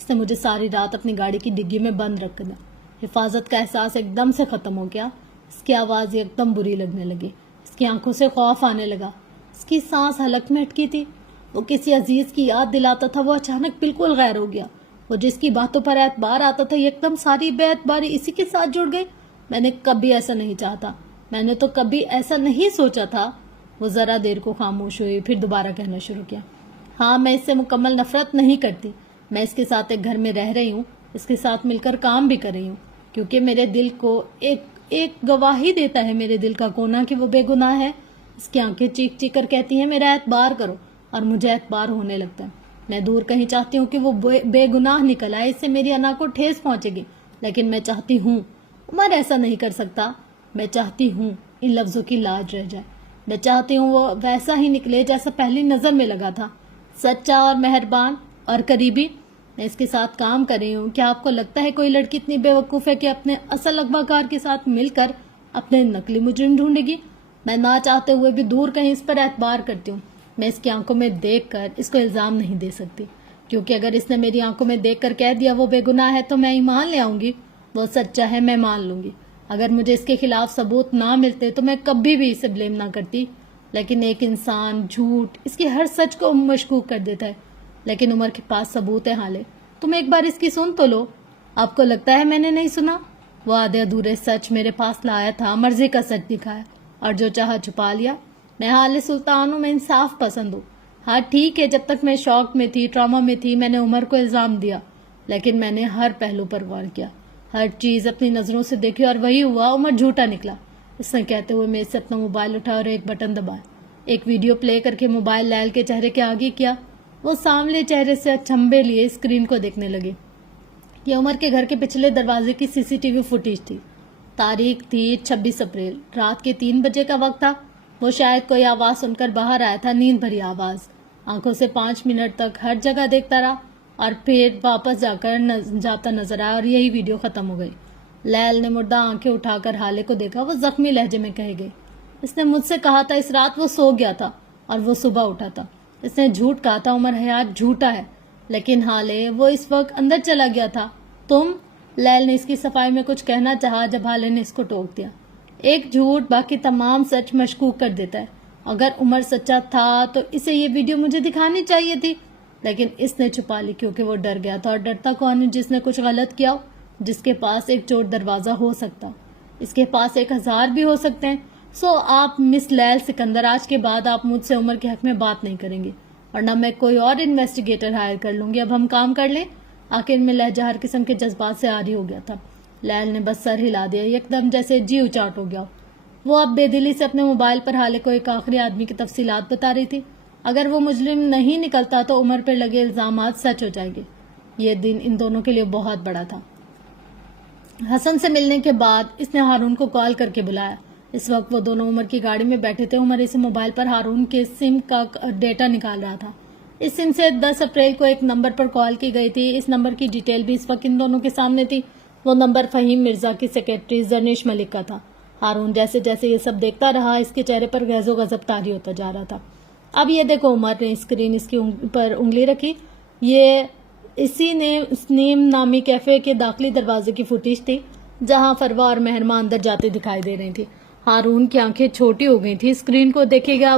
اس نے مجھے ساری رات اپنی گاڑی کی ڈگی میں بند رکھ دیا۔ حفاظت کا احساس ایک دم سے ختم ہو گیا۔ اس کی آواز ایک دم بری لگنے لگی، اس کی آنکھوں سے خوف آنے لگا، اس کی سانس حلق میں اٹکی تھی۔ وہ کسی عزیز کی یاد دلاتا تھا، وہ اچانک بالکل غیر ہو گیا۔ وہ جس کی باتوں پر اعتبار آتا تھا ایک دم ساری بے اعتباری اسی کے ساتھ جڑ گئی۔ میں نے کبھی ایسا نہیں چاہتا، میں نے تو کبھی ایسا نہیں سوچا تھا۔ وہ ذرا دیر کو خاموش ہوئی، پھر دوبارہ کہنا شروع کیا۔ ہاں، میں اس سے مکمل نفرت نہیں کرتی، میں اس کے ساتھ ایک گھر میں رہ رہی ہوں، اس کے ساتھ مل کر کام بھی کر رہی ہوں، کیونکہ میرے دل کو ایک گواہی دیتا ہے، میرے دل کا کونا کہ وہ بے گناہ ہے۔ اس کی آنکھیں چیخ چیخ کر کہتی ہیں میرا اعتبار کرو، اور مجھے اعتبار ہونے لگتا ہے۔ میں دور کہیں چاہتی ہوں کہ وہ بے گناہ نکل آئے، اس سے میری انا کو ٹھیس پہنچے گی، لیکن میں چاہتی ہوں عمر ایسا نہیں کر سکتا۔ میں چاہتی ہوں ان لفظوں کی لاج رہ جائے، میں چاہتی ہوں وہ ویسا ہی نکلے جیسا پہلی نظر میں لگا تھا، سچا اور مہربان اور قریبی۔ میں اس کے ساتھ کام کر رہی ہوں۔ کیا آپ کو لگتا ہے کوئی لڑکی اتنی بے وقوف ہے کہ اپنے اصل اغوا کار کے ساتھ مل کر اپنے نقلی مجرم ڈھونڈے گی؟ میں نہ چاہتے ہوئے بھی دور کہیں اس پر اعتبار کرتی ہوں۔ میں اس کی آنکھوں میں دیکھ کر اس کو الزام نہیں دے سکتی، کیونکہ اگر اس نے میری آنکھوں میں دیکھ کر کہہ دیا وہ بے گناہ ہے تو میں ایمان لے آؤں گی، وہ سچا ہے میں مان لوں گی۔ اگر مجھے اس کے خلاف ثبوت نہ ملتے تو میں کبھی بھی اسے بلیم نہ کرتی، لیکن ایک انسان جھوٹ اس کی ہر سچ کو مشکوک کر دیتا ہے۔ لیکن عمر کے پاس ثبوت ہے حالے، تم ایک بار اس کی سن تو لو۔ آپ کو لگتا ہے میں نے نہیں سنا؟ وہ آدھے ادھورے سچ میرے پاس لایا تھا، مرضی کا سچ دکھایا، اور جو چاہا چھپا لیا۔ میں حال سلطان ہوں، میں انصاف پسند ہوں۔ ہاں ٹھیک ہے، جب تک میں شوق میں تھی، ٹراما میں تھی، میں نے عمر کو الزام دیا، لیکن میں نے ہر پہلو پر غور کیا، ہر چیز اپنی نظروں سے دیکھی، اور وہی ہوا، عمر جھوٹا نکلا۔ اس نے کہتے ہوئے میرے سے اپنا موبائل اٹھا اور ایک بٹن دبایا، ایک ویڈیو پلے کر کے موبائل لیل کے چہرے کے آگے کیا۔ وہ سامنے چہرے سے اچھمبے لیے اسکرین کو دیکھنے لگی۔ یہ عمر کے گھر کے پچھلے دروازے کی سی سی ٹی وی فوٹیج تھی۔ تاریخ تھی 26 اپریل، رات کے 3 بجے کا وقت تھا۔ وہ شاید کوئی آواز سن کر باہر آیا تھا، نیند بھری آواز۔ آنکھوں سے 5 منٹ تک ہر جگہ دیکھتا رہا، اور پھر واپس جاتا نظر آیا، اور یہی ویڈیو ختم ہو گئی۔ لیل نے مردہ آنکھیں اٹھا کر حالے کو دیکھا۔ وہ زخمی لہجے میں کہہ گئی، اس نے مجھ سے کہا تھا اس رات وہ سو گیا تھا اور وہ صبح اٹھا تھا۔ اس نے جھوٹ کہا تھا، عمر حیات جھوٹا ہے، لیکن حالے وہ اس وقت اندر چلا گیا تھا۔ تم؟ لیل نے اس کی صفائی میں کچھ کہنا چاہا جب حالے نے اس کو ٹوک دیا۔ ایک جھوٹ باقی تمام سچ مشکوک کر دیتا ہے۔ اگر عمر سچا تھا تو اسے یہ ویڈیو مجھے دکھانی چاہیے تھی، لیکن اس نے چھپا لی کیونکہ وہ ڈر گیا تھا۔ اور ڈرتا کون ہے جس نے کچھ غلط کیا ہو؟ جس کے پاس ایک چور دروازہ ہو سکتا، اس کے پاس 1000 بھی ہو سکتے ہیں۔ سو آپ مس لیل سکندر، آج کے بعد آپ مجھ سے عمر کے حق میں بات نہیں کریں گے، اور نہ میں کوئی اور انویسٹیگیٹر ہائر کر لوں گی۔ اب ہم کام کر لیں۔ آخر میں لہجہ ہر قسم کے جذبات سے عاری ہو گیا تھا۔ لیل نے بس سر ہلا دیا، ایک دم جیسے جی اچاٹ ہو گیا۔ وہ اب بے دلی سے اپنے موبائل پر حالے کو ایک آخری آدمی کی تفصیلات بتا رہی تھی۔ اگر وہ مجرم نہیں نکلتا تو عمر پر لگے الزامات سچ ہو جائیں گے۔ یہ دن ان دونوں کے لیے بہت بڑا تھا۔ حسن سے ملنے کے بعد اس نے ہارون کو کال کر کے بلایا۔ اس وقت وہ دونوں عمر کی گاڑی میں بیٹھے تھے۔ عمر اسے موبائل پر ہارون کے سم کا ڈیٹا نکال رہا تھا۔ اس سم سے 10 اپریل کو ایک نمبر پر کال کی گئی تھی۔ اس نمبر کی ڈیٹیل بھی اس وقت ان دونوں کے سامنے تھی۔ وہ نمبر فہیم مرزا کی سیکرٹری زرنیش ملک کا تھا۔ ہارون جیسے جیسے یہ سب دیکھتا رہا، اس کے چہرے پر غیظ و غضب طاری ہوتا جا رہا تھا۔ اب یہ دیکھو، عمر نے اسکرین اس کی پر انگلی رکھی، یہ اسی نیم نامی کیفے کے داخلی دروازے کی فوٹیج تھی جہاں فروا اور مہرما اندر جاتے دکھائی دے رہی تھی۔ ہارون کی آنکھیں چھوٹی ہو گئی تھی۔ اسکرین کو دیکھے گا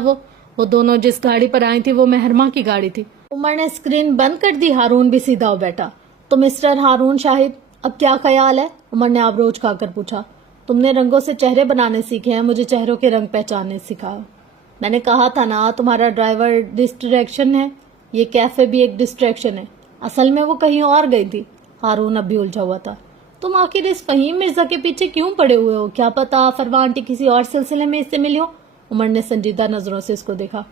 وہ دونوں جس گاڑی پر آئی تھی وہ مہرما کی گاڑی تھی۔ عمر نے اسکرین بند کر دی۔ ہارون بھی سیدھا ہو بیٹھا۔ تو مسٹر ہارون شاہد، اب کیا خیال ہے؟ عمر نے آبروج کھا کر پوچھا۔ تم نے رنگوں سے چہرے بنانے سیکھے ہیں، مجھے چہروں کے رنگ پہچاننے سکھاؤ۔ میں نے کہا تھا نا تمہارا ڈرائیور ڈسٹریکشن ہے، یہ کیفے بھی ایک ڈسٹریکشن ہے۔ اصل میں وہ کہیں اور گئی تھی۔ ہارون اب بھی الجھا ہوا تھا۔ تم آخر اس فہیم مرزا کے پیچھے کیوں پڑے ہوئے ہو؟ کیا پتا فروا آنٹی کسی اور سلسلے میں اس سے ملی ہو؟ عمر نے سنجیدہ نظروں سے اس کو دیکھا۔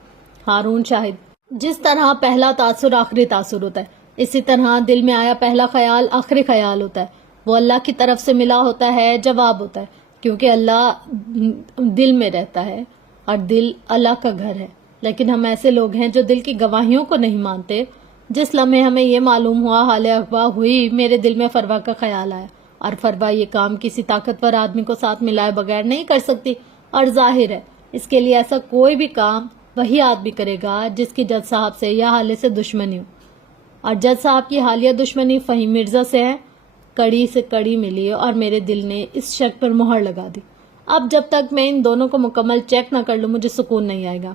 ہارون شاہد، جس طرح پہلا تاثر آخری تاثر ہوتا ہے، اسی طرح دل میں آیا پہلا خیال آخری خیال ہوتا ہے۔ وہ اللہ کی طرف سے ملا ہوتا ہے، جواب ہوتا ہے، کیونکہ اللہ دل میں رہتا ہے اور دل اللہ کا گھر ہے۔ لیکن ہم ایسے لوگ ہیں جو دل کی گواہیوں کو نہیں مانتے۔ جس لمحے ہمیں یہ معلوم ہوا، حال اغوا ہوئی، میرے دل میں فروا کا خیال آیا، اور فروا یہ کام کسی طاقتور آدمی کو ساتھ ملائے بغیر نہیں کر سکتی، اور ظاہر ہے اس کے لیے ایسا کوئی بھی کام وہی آدمی کرے گا جس کی جج صاحب سے یا حالے سے دشمنی ہو۔ اور جج صاحب کی حالیہ دشمنی فہیم مرزا سے ہے، کڑی سے کڑی ملی اور میرے دل نے اس شک پر مہر لگا دی۔ اب جب تک میں ان دونوں کو مکمل چیک نہ کر لوں مجھے سکون نہیں آئے گا۔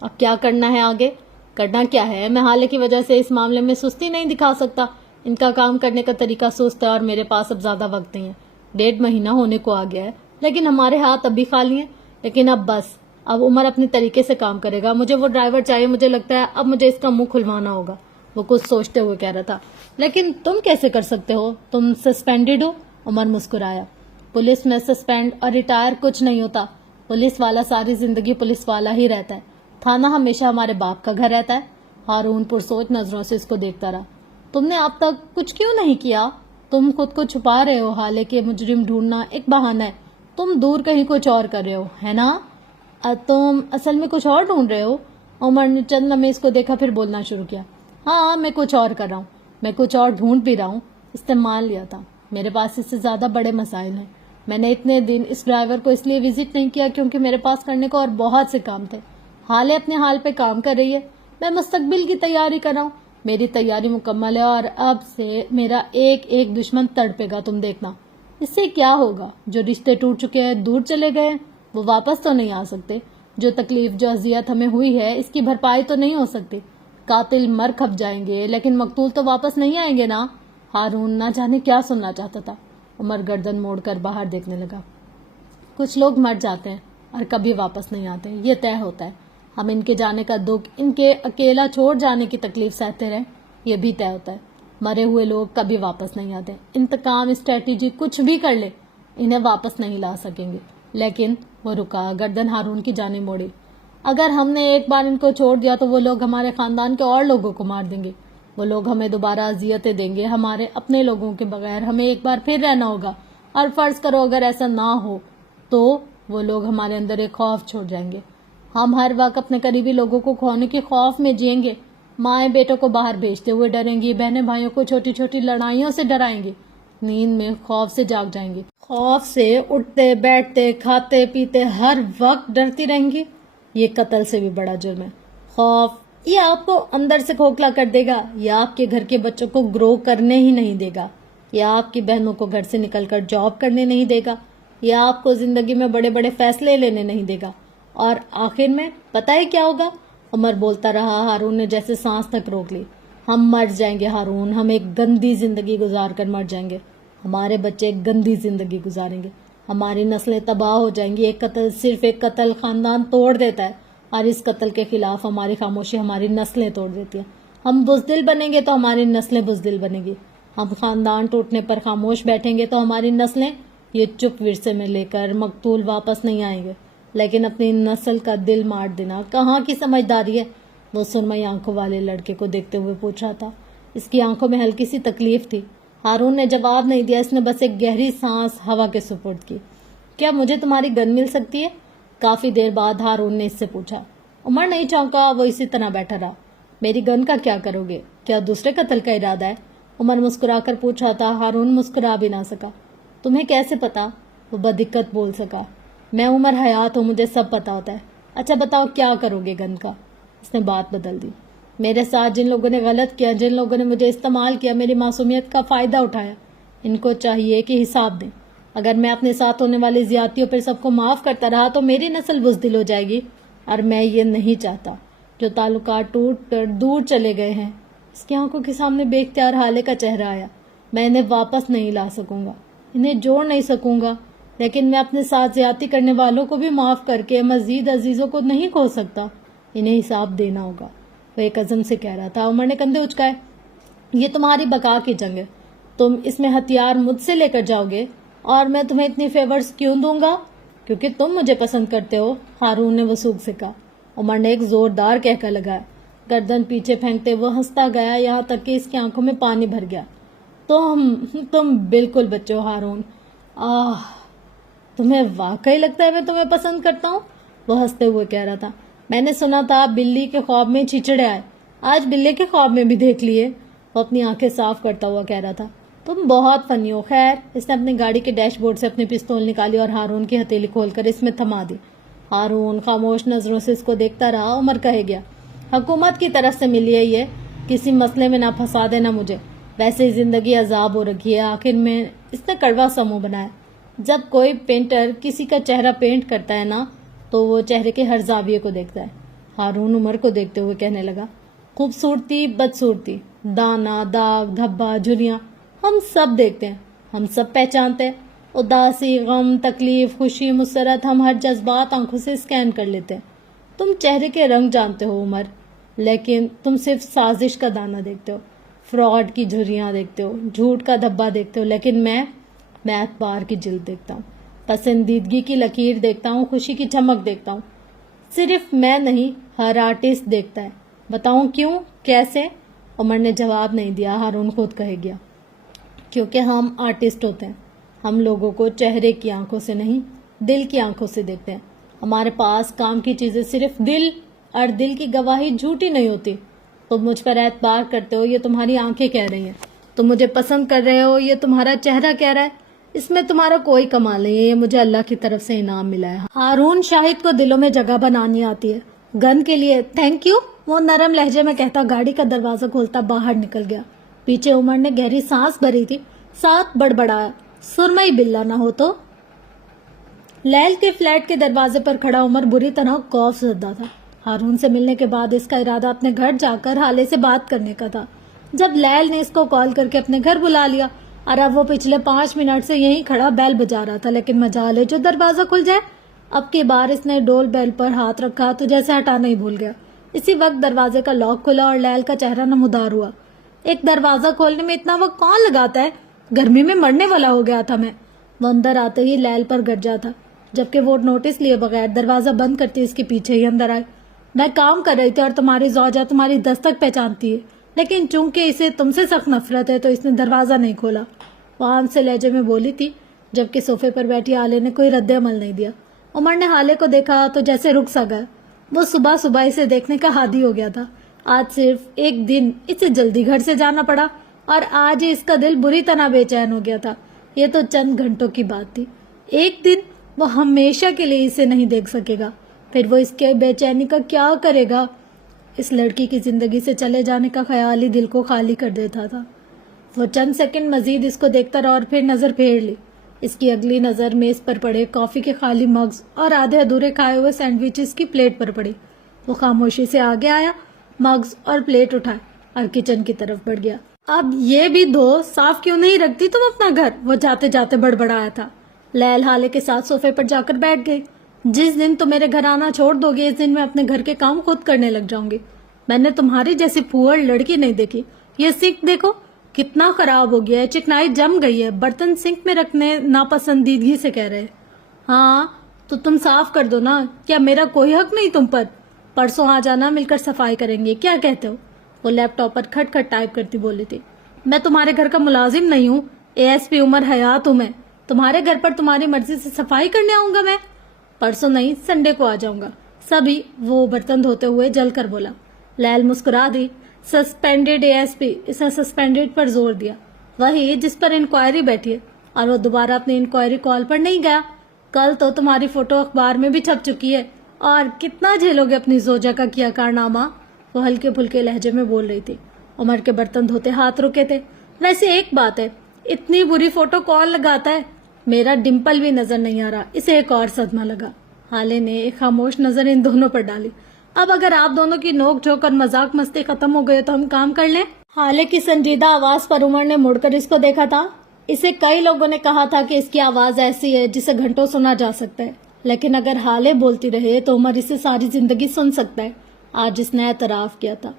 اب کیا کرنا ہے آگے؟ کرنا کیا ہے، میں حالے کی وجہ سے اس معاملے میں سستی نہیں دکھا سکتا۔ ان کا کام کرنے کا طریقہ سست ہے اور میرے پاس اب زیادہ وقت نہیں ہے۔ 1.5 مہینہ ہونے کو آ گیا ہے لیکن ہمارے ہاتھ اب بھی خالی ہیں۔ لیکن اب بس، اب عمر اپنے طریقے سے کام کرے گا۔ مجھے وہ ڈرائیور چاہیے، مجھے لگتا ہے اب مجھے اس کا منہ کھلوانا ہوگا۔ وہ کچھ سوچتے ہوئے کہہ رہا تھا۔ لیکن تم کیسے کر سکتے ہو؟ تم سسپینڈڈ ہو؟ عمر مسکرایا۔ پولیس میں سسپینڈ اور ریٹائر کچھ نہیں ہوتا۔ پولیس والا ساری زندگی پولیس والا ہی رہتا ہے۔ تھانہ ہمیشہ ہمارے باپ کا گھر رہتا ہے۔ ہارون پرسوچ نظروں سے اس کو دیکھتا رہا۔ تم نے اب تک کچھ کیوں نہیں کیا؟ تم خود کو چھپا رہے ہو، حالانکہ مجرم ڈھونڈنا ایک بہانہ ہے۔ تم دور کہیں کچھ اور کر رہے ہو، ہے نا؟ تم اصل میں کچھ اور ڈھونڈ رہے ہو؟ عمر نے چند لمحے اس کو دیکھا پھر بولنا شروع کیا۔ ہاں، میں کچھ اور کر رہا ہوں، میں کچھ اور ڈھونڈ بھی رہا ہوں۔ استعمال لیا تھا، میرے پاس اس سے زیادہ بڑے مسائل ہیں۔ میں نے اتنے دن اس ڈرائیور کو اس لیے وزٹ نہیں کیا کیونکہ میرے پاس کرنے کو اور بہت سے کام تھے۔ حالے اپنے حال پہ کام کر رہی ہے، میں مستقبل کی تیاری کر رہا ہوں۔ میری تیاری مکمل ہے اور اب سے میرا ایک ایک دشمن تڑپے گا، تم دیکھنا۔ اس سے کیا ہوگا؟ جو رشتے ٹوٹ چکے ہیں، دور چلے گئے ہیں، وہ واپس تو نہیں آ سکتے۔ جو تکلیف، جو اذیت ہمیں ہوئی ہے، اس کی بھرپائی تو نہیں ہو سکتی۔ قاتل مر کھپ جائیں گے لیکن مقتول تو واپس نہیں آئیں گے نا؟ ہارون نہ جانے کیا سننا چاہتا تھا۔ عمر گردن موڑ کر باہر دیکھنے لگا۔ کچھ لوگ مر جاتے ہیں اور کبھی واپس نہیں آتے، یہ طے ہوتا ہے۔ ہم ان کے جانے کا دکھ، ان کے اکیلا چھوڑ جانے کی تکلیف سہتے رہیں، یہ بھی طے ہوتا ہے۔ مرے ہوئے لوگ کبھی واپس نہیں آتے۔ انتقام، اسٹریٹجی کچھ بھی کر لے، انہیں واپس نہیں لا سکیں گے۔ لیکن وہ رکا، گردن ہارون کی جانب موڑی۔ اگر ہم نے ایک بار ان کو چھوڑ دیا تو وہ لوگ ہمارے خاندان کے اور لوگوں کو مار دیں گے۔ وہ لوگ ہمیں دوبارہ اذیتیں دیں گے۔ ہمارے اپنے لوگوں کے بغیر ہمیں ایک بار پھر رہنا ہوگا، اور فرض کرو اگر ایسا نہ ہو تو وہ لوگ ہمارے اندر ایک خوف چھوڑ جائیں گے۔ ہم ہر وقت اپنے قریبی لوگوں کو کھونے کے خوف میں جئیں گے۔ مائیں بیٹوں کو باہر بھیجتے ہوئے ڈریں گی، بہنیں بھائیوں کو چھوٹی چھوٹی لڑائیوں سے ڈرائیں گے، نیند میں خوف سے جاگ جائیں گے، خوف سے اٹھتے بیٹھتے کھاتے پیتے ہر وقت ڈرتی رہیں گی۔ یہ قتل سے بھی بڑا جرم ہے۔ خوف یہ آپ کو اندر سے کھوکھلا کر دے گا، یا آپ کے گھر کے بچوں کو گرو کرنے ہی نہیں دے گا، یا آپ کی بہنوں کو گھر سے نکل کر جاب کرنے نہیں دے گا، یا آپ کو زندگی میں بڑے بڑے فیصلے لینے نہیں دے گا۔ اور آخر میں پتہ ہے کیا ہوگا؟ عمر بولتا رہا، ہارون نے جیسے سانس تک روک لی۔ ہم مر جائیں گے ہارون، ہم ایک گندی زندگی گزار کر مر جائیں گے۔ ہمارے بچے ایک گندی زندگی گزاریں گے، ہماری نسلیں تباہ ہو جائیں گی۔ ایک قتل، صرف ایک قتل خاندان توڑ دیتا ہے، اور اس قتل کے خلاف ہماری خاموشی ہماری نسلیں توڑ دیتی ہیں۔ ہم بزدل بنیں گے تو ہماری نسلیں بزدل بنیں گی۔ ہم خاندان ٹوٹنے پر خاموش بیٹھیں گے تو ہماری نسلیں یہ چپ ورثے میں لے کر مقتول واپس نہیں آئیں گے۔ لیکن اپنی نسل کا دل مار دینا کہاں کی سمجھداری ہے؟ وہ سرمئی آنکھوں والے لڑکے کو دیکھتے ہوئے پوچھ رہا تھا۔ اس کی آنکھوں میں ہلکی سی تکلیف تھی۔ ہارون نے جواب نہیں دیا، اس نے بس ایک گہری سانس ہوا کے سپرد کی۔ کیا مجھے تمہاری گن مل سکتی ہے؟ کافی دیر بعد ہارون نے اس سے پوچھا۔ عمر نہیں چونکا، وہ اسی طرح بیٹھا رہا۔ میری گن کا کیا کرو گے؟ کیا دوسرے قتل کا ارادہ ہے؟ عمر مسکرا کر پوچھ رہا تھا۔ ہارون مسکرا بھی نہ سکا۔ تمہیں کیسے پتا؟ وہ بدقت بول سکا۔ میں عمر حیات ہوں، مجھے سب پتا ہوتا ہے۔ اچھا بتاؤ کیا کرو گے گن کا؟ اس نے بات بدل دی۔ میرے ساتھ جن لوگوں نے غلط کیا، جن لوگوں نے مجھے استعمال کیا، میری معصومیت کا فائدہ اٹھایا، ان کو چاہیے کہ حساب دیں۔ اگر میں اپنے ساتھ ہونے والی زیادتیوں پر سب کو معاف کرتا رہا تو میری نسل بزدل ہو جائے گی، اور میں یہ نہیں چاہتا۔ جو تعلقات ٹوٹ کر دور چلے گئے ہیں، اس کی آنکھوں کے سامنے بے اختیار حالے کا چہرہ آیا۔ میں انہیں واپس نہیں لا سکوں گا، انہیں جوڑ نہیں سکوں گا، لیکن میں اپنے ساتھ زیادتی کرنے والوں کو بھی معاف کر کے مزید عزیزوں کو نہیں کھو سکتا۔ انہیں حساب دینا ہوگا۔ وہ ایک عزم سے کہہ رہا تھا۔ عمر نے کندھے اچکائے۔ یہ تمہاری بقا کی جنگ ہے، تم اس میں ہتھیار مجھ سے لے کر جاؤ گے، اور میں تمہیں اتنی فیورز کیوں دوں گا؟ کیونکہ تم مجھے پسند کرتے ہو، ہارون نے وسوخ سے کہا۔ عمر نے ایک زوردار کہکا لگایا۔ گردن پیچھے پھینکتے وہ ہنستا گیا، یہاں تک کہ اس کی آنکھوں میں پانی بھر گیا۔ تم بالکل بچے ہو ہارون۔ تمہیں واقعی لگتا ہے میں تمہیں پسند کرتا ہوں؟ وہ ہنستے ہوئے کہہ رہا تھا۔ میں نے سنا تھا بلی کے خواب میں چچڑے آئے، آج بلے کے خواب میں بھی دیکھ لیے۔ وہ اپنی آنکھیں صاف کرتا ہوا کہہ رہا تھا۔ تم بہت فنی ہو۔ خیر، اس نے اپنی گاڑی کے ڈیش بورڈ سے اپنی پستول نکالی اور ہارون کی ہتھیلی کھول کر اس میں تھما دی۔ ہارون خاموش نظروں سے اس کو دیکھتا رہا۔ عمر کہے گیا، حکومت کی طرف سے ملی ہے یہ، کسی مسئلے میں نہ پھنسا دینا مجھے، ویسے ہی زندگی عذاب ہو رکھی ہے۔ آخر میں اس نے کڑوا سا منہ بنایا۔ جب کوئی پینٹر کسی کا چہرہ پینٹ کرتا ہے نا تو وہ چہرے کے ہر زاویے کو دیکھتا ہے۔ ہارون عمر کو دیکھتے ہوئے کہنے لگا، خوبصورتی، بدصورتی، دانا، داغ، دھبا، جھریاں، ہم سب دیکھتے ہیں، ہم سب پہچانتے ہیں۔ اداسی، غم، تکلیف، خوشی، مسرت، ہم ہر جذبات آنکھوں سے اسکین کر لیتے ہیں۔ تم چہرے کے رنگ جانتے ہو عمر، لیکن تم صرف سازش کا دانہ دیکھتے ہو، فراڈ کی جھریاں دیکھتے ہو، جھوٹ کا دھبا دیکھتے ہو، لیکن میں اعتبار کی جلد دیکھتا ہوں، پسندیدگی کی لکیر دیکھتا ہوں، خوشی کی چمک دیکھتا ہوں۔ صرف میں نہیں، ہر آرٹسٹ دیکھتا ہے۔ بتاؤں کیوں، کیسے؟ عمر نے جواب نہیں دیا۔ ہارون خود کہے گیا، کیونکہ ہم آرٹسٹ ہوتے ہیں، ہم لوگوں کو چہرے کی آنکھوں سے نہیں، دل کی آنکھوں سے دیکھتے ہیں۔ ہمارے پاس کام کی چیزیں صرف دل، اور دل کی گواہی جھوٹی نہیں ہوتی۔ تم مجھ پر اعتبار کرتے ہو، یہ تمہاری آنکھیں کہہ رہی ہیں۔ تم مجھے پسند کر رہے ہو، یہ تمہارا چہرہ کہہ رہا ہے۔ اس میں تمہارا کوئی کمال نہیں ہے، یہ مجھے اللہ کی طرف سے انعام ملا ہے۔ ہارون شاہد کو دلوں میں جگہ بنانی آتی ہے۔ گن کے لیے تھینک یو، وہ نرم لہجے میں کہتا گاڑی کا دروازہ کھولتا باہر نکل گیا۔ پیچھے عمر نے گہری سانس بھری تھی، ساتھ بڑبڑایا، سرمئی بلا نہ ہو تو۔ لیل کے فلیٹ کے دروازے پر کھڑا عمر بری طرح خوف زدہ تھا۔ ہارون سے ملنے کے بعد اس کا ارادہ اپنے گھر جا کر حالے سے بات کرنے کا تھا۔ جب لیل نے اس کو کال کر کے اپنے گھر بلا لیا اور اب وہ پچھلے 5 منٹ سے یہیں کھڑا بیل بجا رہا تھا، لیکن مجال ہے جو دروازہ کھل جائے۔ اب کی بار اس نے ڈول بیل پر ہاتھ رکھا تو جیسے ہٹانا ہی بھول گیا۔ اسی وقت دروازے کا لاک کھلا اور لیل کا چہرہ نمودار ہوا۔ ایک دروازہ کھولنے میں اتنا وقت کون لگاتا ہے؟ گرمی میں مرنے والا ہو گیا تھا میں۔ وہ اندر آتے ہی لیل پر گرجا تھا، جبکہ وہ نوٹس لیے بغیر دروازہ بند کرتی اس کے پیچھے ہی اندر آئے۔ میں کام کر رہی تھی اور تمہاری زوجہ تمہاری دستک پہچانتی ہے، لیکن چونکہ اسے تم سے سخت نفرت ہے تو اس نے دروازہ نہیں کھولا، وہ عام سے لہجے میں بولی تھی، جبکہ صوفے پر بیٹھی ہالے نے کوئی رد عمل نہیں دیا۔ عمر نے ہالے کو دیکھا تو جیسے رک سا گیا۔ وہ صبح صبح اسے دیکھنے کا عادی ہو گیا تھا۔ آج صرف ایک دن اسے جلدی گھر سے جانا پڑا اور آج اس کا دل بری طرح بے چین ہو گیا تھا۔ یہ تو چند گھنٹوں کی بات تھی، ایک دن وہ ہمیشہ کے لیے اسے نہیں دیکھ سکے گا، پھر وہ اس کے بے چینی کا کیا کرے گا؟ اس لڑکی کی زندگی سے چلے جانے کا خیال ہی دل کو خالی کر دیتا تھا۔ وہ چند سیکنڈ مزید اس کو دیکھتا رہا اور پھر نظر پھیر لی۔ اس کی اگلی نظر میز پر پڑے کافی کے خالی مگز اور آدھے ادھورے کھائے ہوئے سینڈوچز کی پلیٹ پر پڑی۔ وہ خاموشی سے آگے آیا، مگز اور پلیٹ اٹھائے اور کچن کی طرف بڑھ گیا۔ اب یہ بھی دو، صاف کیوں نہیں رکھتی تم اپنا گھر؟ وہ جاتے جاتے بڑبڑایا تھا۔ لیل حالے کے ساتھ صوفے پر جا کر بیٹھ گئی۔ جس دن تم میرے گھر آنا چھوڑ دو گے، اس دن میں اپنے گھر کے کام خود کرنے لگ جاؤں گی۔ میں نے تمہاری جیسی پھوڑ لڑکی نہیں دیکھی۔ یہ سنک دیکھو کتنا خراب ہو گیا ہے، چکنائی جم گئی ہے، برتن سنک میں رکھنے ناپسندیدگی سے کہہ رہے۔ ہاں تو تم صاف کر دو نا، کیا میرا کوئی حق نہیں تم پر؟ پرسوں آ جانا، مل کر صفائی کریں گے، کیا کہتے ہو؟ وہ لیپ ٹاپ پر کھٹ کھٹ ٹائپ کرتی بولی تھی۔ میں تمہارے گھر کا ملازم نہیں ہوں، ASP عمر حیات ہوں میں۔ تمہارے گھر پر تمہاری مرضی سے صفائی کرنے آؤں گا میں؟ پرسوں نہیں، سنڈے کو آ جاؤں گا۔ سبھی، وہ برتن دھوتے ہوئے جل کر بولا۔ لیل مسکرا دی۔ سسپینڈڈ ASP، اس نے سسپینڈڈ پر زور دیا، وہی جس پر انکوائری بیٹھی ہے، اور وہ دوبارہ اپنی انکوائری کال پر نہیں گیا۔ کل تو تمہاری فوٹو اخبار میں بھی چھپ چکی ہے، اور کتنا جھیلو گے اپنی زوجہ کا کیا کارنامہ؟ وہ ہلکے پھلکے لہجے میں بول رہی تھی۔ عمر کے برتن دھوتے ہاتھ رکے تھے۔ ویسے ایک بات ہے، اتنی بری فوٹو کون لگاتا ہے؟ میرا ڈمپل بھی نظر نہیں آ رہا۔ اسے ایک اور صدمہ لگا۔ حالے نے ایک خاموش نظر ان دونوں پر ڈالی۔ اب اگر آپ دونوں کی نوک جھوک اور مذاق مستی ختم ہو گئے تو ہم کام کر لیں؟ حالے کی سنجیدہ آواز پر عمر نے مڑ کر اس کو دیکھا تھا۔ اسے کئی لوگوں نے کہا تھا کہ اس کی آواز ایسی ہے جسے گھنٹوں سنا جا سکتا ہے، لیکن اگر حالے بولتی رہے تو عمر اسے ساری زندگی سن سکتا ہے۔ آج اس نے اعتراف کیا تھا۔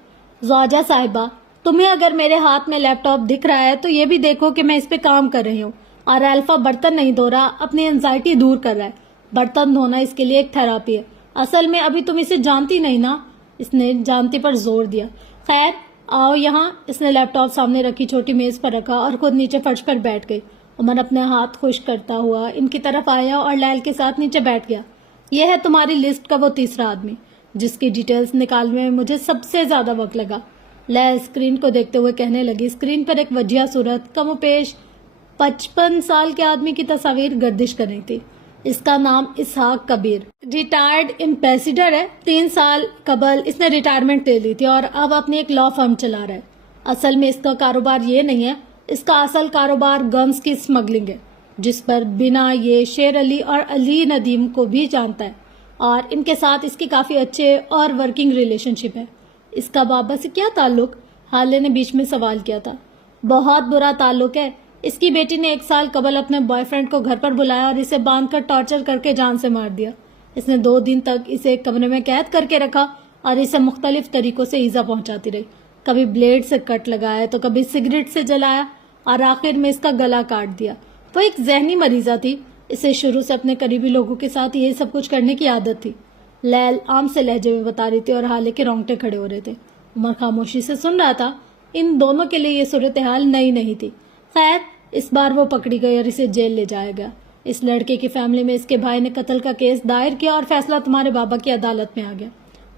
زوجہ صاحبہ، تمہیں اگر میرے ہاتھ میں لیپ ٹاپ دکھ رہا ہے تو یہ بھی دیکھو کہ میں اس پہ کام کر رہی ہوں، اور الفا برتن نہیں دھو رہا، اپنی انزائٹی دور کر رہا ہے۔ برتن دھونا اس کے لیے ایک تھراپی ہے۔ اصل میں ابھی تم اسے جانتی نہیں نا۔ اس نے جانتی پر زور دیا۔ خیر آؤ یہاں۔ اس نے لیپ ٹاپ سامنے رکھی چھوٹی میز پر رکھا اور خود نیچے فرش پر بیٹھ گئی۔ عمر اپنے ہاتھ خشک کرتا ہوا ان کی طرف آیا اور لیل کے ساتھ نیچے بیٹھ گیا۔ یہ ہے تمہاری لسٹ کا وہ تیسرا آدمی جس کی ڈیٹیلز نکالنے میں مجھے سب سے زیادہ وقت لگا۔ لیل اسکرین کو دیکھتے ہوئے کہنے لگی۔ اسکرین پر ایک وجیہ صورت، کم و پیش 55 سال کے آدمی کی تصاویر گردش کر رہی تھی۔ اس کا نام اسحاق کبیر، ریٹائرڈ ایمبیسیڈر ہے۔ 3 سال قبل اس نے ریٹائرمنٹ لے لی تھی اور اب اپنی ایک لا فرم چلا رہا ہے۔ اصل میں اس کا کاروبار یہ نہیں ہے، اس کا اصل کاروبار گنز کی اسمگلنگ ہے، جس پر بنا یہ شیر علی اور علی ندیم کو بھی جانتا ہے، اور ان کے ساتھ اس کی کافی اچھے اور ورکنگ ریلیشن شپ ہے۔ اس کا بابا سے کیا تعلق؟ حالے نے بیچ میں سوال کیا تھا۔ بہت برا تعلق ہے۔ اس کی بیٹی نے 1 سال قبل اپنے بوائے فرینڈ کو گھر پر بلایا اور اسے باندھ کر ٹارچر کر کے جان سے مار دیا۔ اس نے 2 دن تک اسے ایک کمرے میں قید کر کے رکھا اور اسے مختلف طریقوں سے ایذا پہنچاتی رہی۔ کبھی بلیڈ سے کٹ لگایا تو کبھی سگریٹ سے جلایا اور آخر میں اس کا گلا کاٹ دیا۔ وہ ایک ذہنی مریضہ تھی۔ اسے شروع سے اپنے قریبی لوگوں کے ساتھ یہ سب کچھ کرنے کی عادت تھی۔ لیل عام سے لہجے میں بتا رہی تھی اور حالے کے رونگٹے کھڑے ہو رہے تھے۔ عمر خاموشی سے سن رہا تھا۔ ان دونوں کے لیے یہ صورتحال نئی نہیں تھی۔ خیر، اس بار وہ پکڑی گئی اور اسے جیل لے جایا گیا۔ اس لڑکے کی فیملی میں اس کے بھائی نے قتل کا کیس دائر کیا اور فیصلہ تمہارے بابا کی عدالت میں آ گیا۔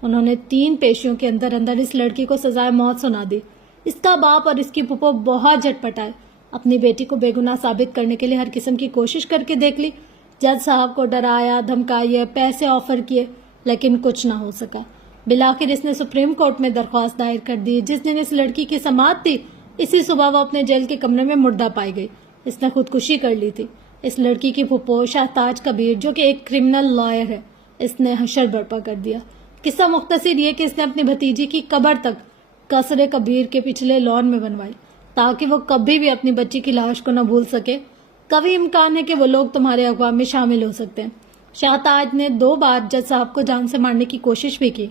انہوں نے 3 پیشیوں کے اندر اندر اس لڑکی کو سزائے موت سنا دی۔ اس کا باپ اور اس کی پھپھو بہت جھٹ پٹائے، اپنی بیٹی کو بے گناہ ثابت کرنے کے لیے ہر قسم کی کوشش کر کے دیکھ لی۔ جج صاحب کو ڈرایا، دھمکائے، پیسے آفر کیے، لیکن کچھ نہ ہو سکا۔ بالآخر اس نے سپریم کورٹ میں درخواست دائر کر دی۔ جس دن اس لڑکی کی سماعت تھی، اسی صبح وہ اپنے جیل کے کمرے میں مردہ پائی گئی۔ اس نے خودکشی کر لی تھی۔ اس لڑکی کی پھپھو شہتاج کبیر، جو کہ ایک کرمنل لائر ہے، اس نے حشر برپا کر دیا۔ قصہ مختصر یہ کہ اس نے اپنی بھتیجی کی قبر تک قصر کبیر کے پچھلے لان میں بنوائی، تاکہ وہ کبھی بھی اپنی بچی کی لاش کو نہ بھول سکے۔ کبھی امکان ہے کہ وہ لوگ تمہارے اغوا میں شامل ہو سکتے ہیں۔ شہتاج نے 2 بار جج صاحب کو جان سے مارنے کی کوشش بھی کی،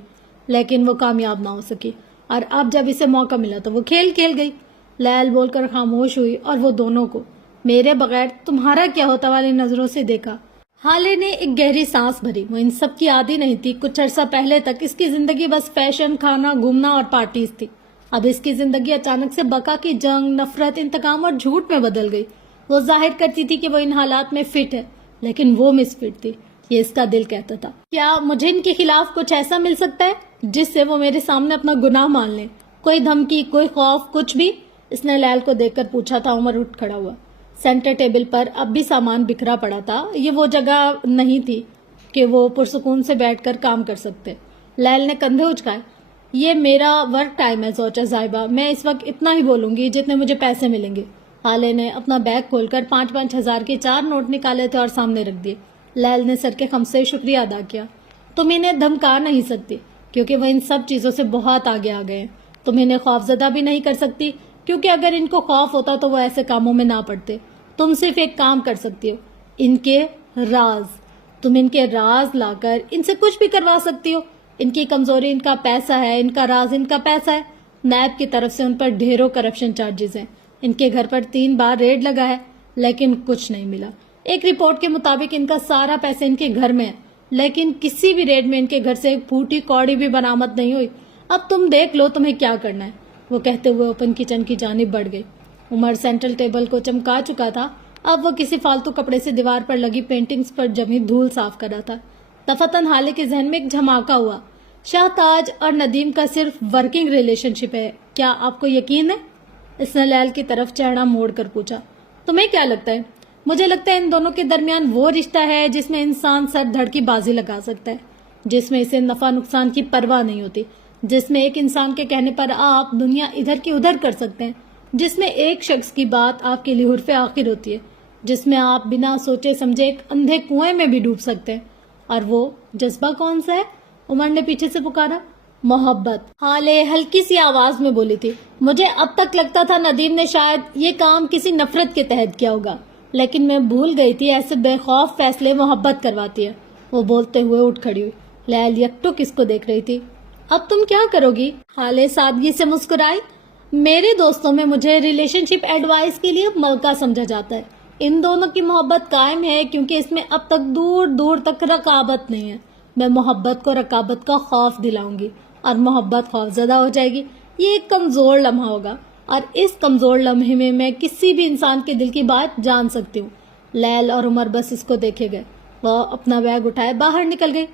لیکن وہ کامیاب نہ ہو سکی، اور اب جب اسے موقع ملا تو وہ کھیل کھیل گئی۔ لیل بول کر خاموش ہوئی اور وہ دونوں کو میرے بغیر تمہارا کیا ہوتا والی نظروں سے دیکھا۔ حالے نے ایک گہری سانس بھری۔ وہ ان سب کی عادی نہیں تھی۔ کچھ عرصہ پہلے تک اس کی زندگی بس فیشن، کھانا، گھومنا اور پارٹیز تھی۔ اب اس کی زندگی اچانک سے بقا کی جنگ، نفرت، انتقام اور جھوٹ میں بدل گئی۔ وہ ظاہر کرتی تھی کہ وہ ان حالات میں فٹ ہے، لیکن وہ مس فٹ تھی، یہ اس کا دل کہتا تھا۔ کیا مجھے ان کے خلاف کچھ ایسا مل سکتا ہے جس سے وہ میرے سامنے اپنا گناہ مان لیں؟ کوئی دھمکی، کوئی خوف، کچھ بھی؟ اس نے لیل کو دیکھ کر پوچھا تھا۔ عمر اٹھ کھڑا ہوا۔ سینٹر ٹیبل پر اب بھی سامان بکھرا پڑا تھا۔ یہ وہ جگہ نہیں تھی کہ وہ پرسکون سے بیٹھ کر کام کر سکتے۔ لیل نے کندھے اچکائے۔ یہ میرا ورک ٹائم ہے زوجہ صاحبہ، میں اس وقت اتنا ہی بولوں گی جتنے مجھے پیسے ملیں گے۔ حالے نے اپنا بیگ کھول کر 5-5 ہزار کے 4 نوٹ نکالے تھے اور سامنے رکھ دیے۔ لیل نے سر کے خم سے شکریہ ادا کیا۔ تم انہیں دھمکا نہیں سکتی کیونکہ وہ ان سب چیزوں سے بہت آگے آ گئے ہیں۔ تم انہیں خوفزدہ بھی نہیں کر سکتی کیونکہ اگر ان کو خوف ہوتا تو وہ ایسے کاموں میں نہ پڑتے۔ تم صرف ایک کام کر سکتی ہو، ان کے راز۔ تم ان کے راز لا کر ان سے کچھ بھی کروا سکتی ہو۔ ان کی کمزوری ان کا پیسہ ہے، ان کا راز ان کا پیسہ ہے۔ نیب کی طرف سے ان پر ڈھیروں کرپشن چارجز ہیں۔ ان کے گھر پر 3 بار ریڈ لگا ہے لیکن کچھ نہیں ملا۔ ایک رپورٹ کے مطابق ان کا سارا پیسہ ان کے گھر میں ہے، لیکن کسی بھی ریڈ میں ان کے گھر سے ایک پھوٹی کوڑی بھی برآمد نہیں ہوئی۔ اب تم دیکھ لو تمہیں کیا کرنا ہے، وہ کہتے ہوئے اوپن کچن کی جانب بڑھ گئی۔ عمر سینٹرل ٹیبل کو چمکا چکا تھا۔ اب وہ کسی فالتو کپڑے سے دیوار پر لگی پینٹنگز پر جمی دھول صاف کر رہا تھا۔ دفتن حالے کے ذہن میں ایک جھماکا ہوا۔ شہتاج اور ندیم کا صرف ورکنگ ریلیشن شپ ہے، کیا آپ کو یقین ہے؟ اس نے لیل کی طرف چہرہ موڑ کر پوچھا۔ تمہیں کیا لگتا ہے؟ مجھے لگتا ہے ان دونوں کے درمیان وہ رشتہ ہے جس میں انسان سر دھڑ کی بازی لگا سکتا ہے، جس میں اسے نفع نقصان کی پرواہ نہیں ہوتی، جس میں ایک انسان کے کہنے پر آپ دنیا ادھر کی ادھر کر سکتے ہیں، جس میں ایک شخص کی بات آپ کے لیے حرف آخر ہوتی ہے، جس میں آپ بنا سوچے سمجھے ایک اندھے کنویں میں بھی ڈوب سکتے ہیں۔ اور وہ جذبہ کون سا ہے؟ عمر نے پیچھے سے پکارا۔ محبت، حالے ہلکی سی آواز میں بولی تھی۔ مجھے اب تک لگتا تھا ندیم نے شاید یہ کام کسی نفرت کے تحت کیا ہوگا، لیکن میں بھول گئی تھی ایسے بے خوف فیصلے محبت کرواتی ہے۔ وہ بولتے ہوئے اٹھ کھڑی ہوئی۔ لیل یکٹک اس کو دیکھ رہی تھی۔ اب تم کیا کرو گی؟ حالے سادگی سے مسکرائی۔ میرے دوستوں میں مجھے ریلیشن شپ ایڈوائس کے لیے ملکہ سمجھا جاتا ہے۔ ان دونوں کی محبت قائم ہے کیونکہ اس میں اب تک دور دور تک رقابت نہیں ہے۔ میں محبت کو رقابت کا خوف دلاؤں گی اور محبت خوف زدہ ہو جائے گی۔ یہ ایک کمزور لمحہ ہوگا اور اس کمزور لمحے میں کسی بھی انسان کے دل کی بات جان سکتی ہوں۔ لیل اور عمر بس اس کو دیکھے گئے۔ وہ اپنا بیگ اٹھائے باہر نکل گئی۔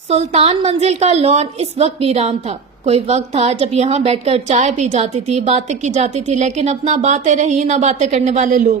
سلطان منزل کا لان اس وقت ویران تھا۔ کوئی وقت تھا جب یہاں بیٹھ کر چائے پی جاتی تھی، باتیں کی جاتی تھی، لیکن اپنا باتیں رہی نہ باتیں کرنے والے لوگ۔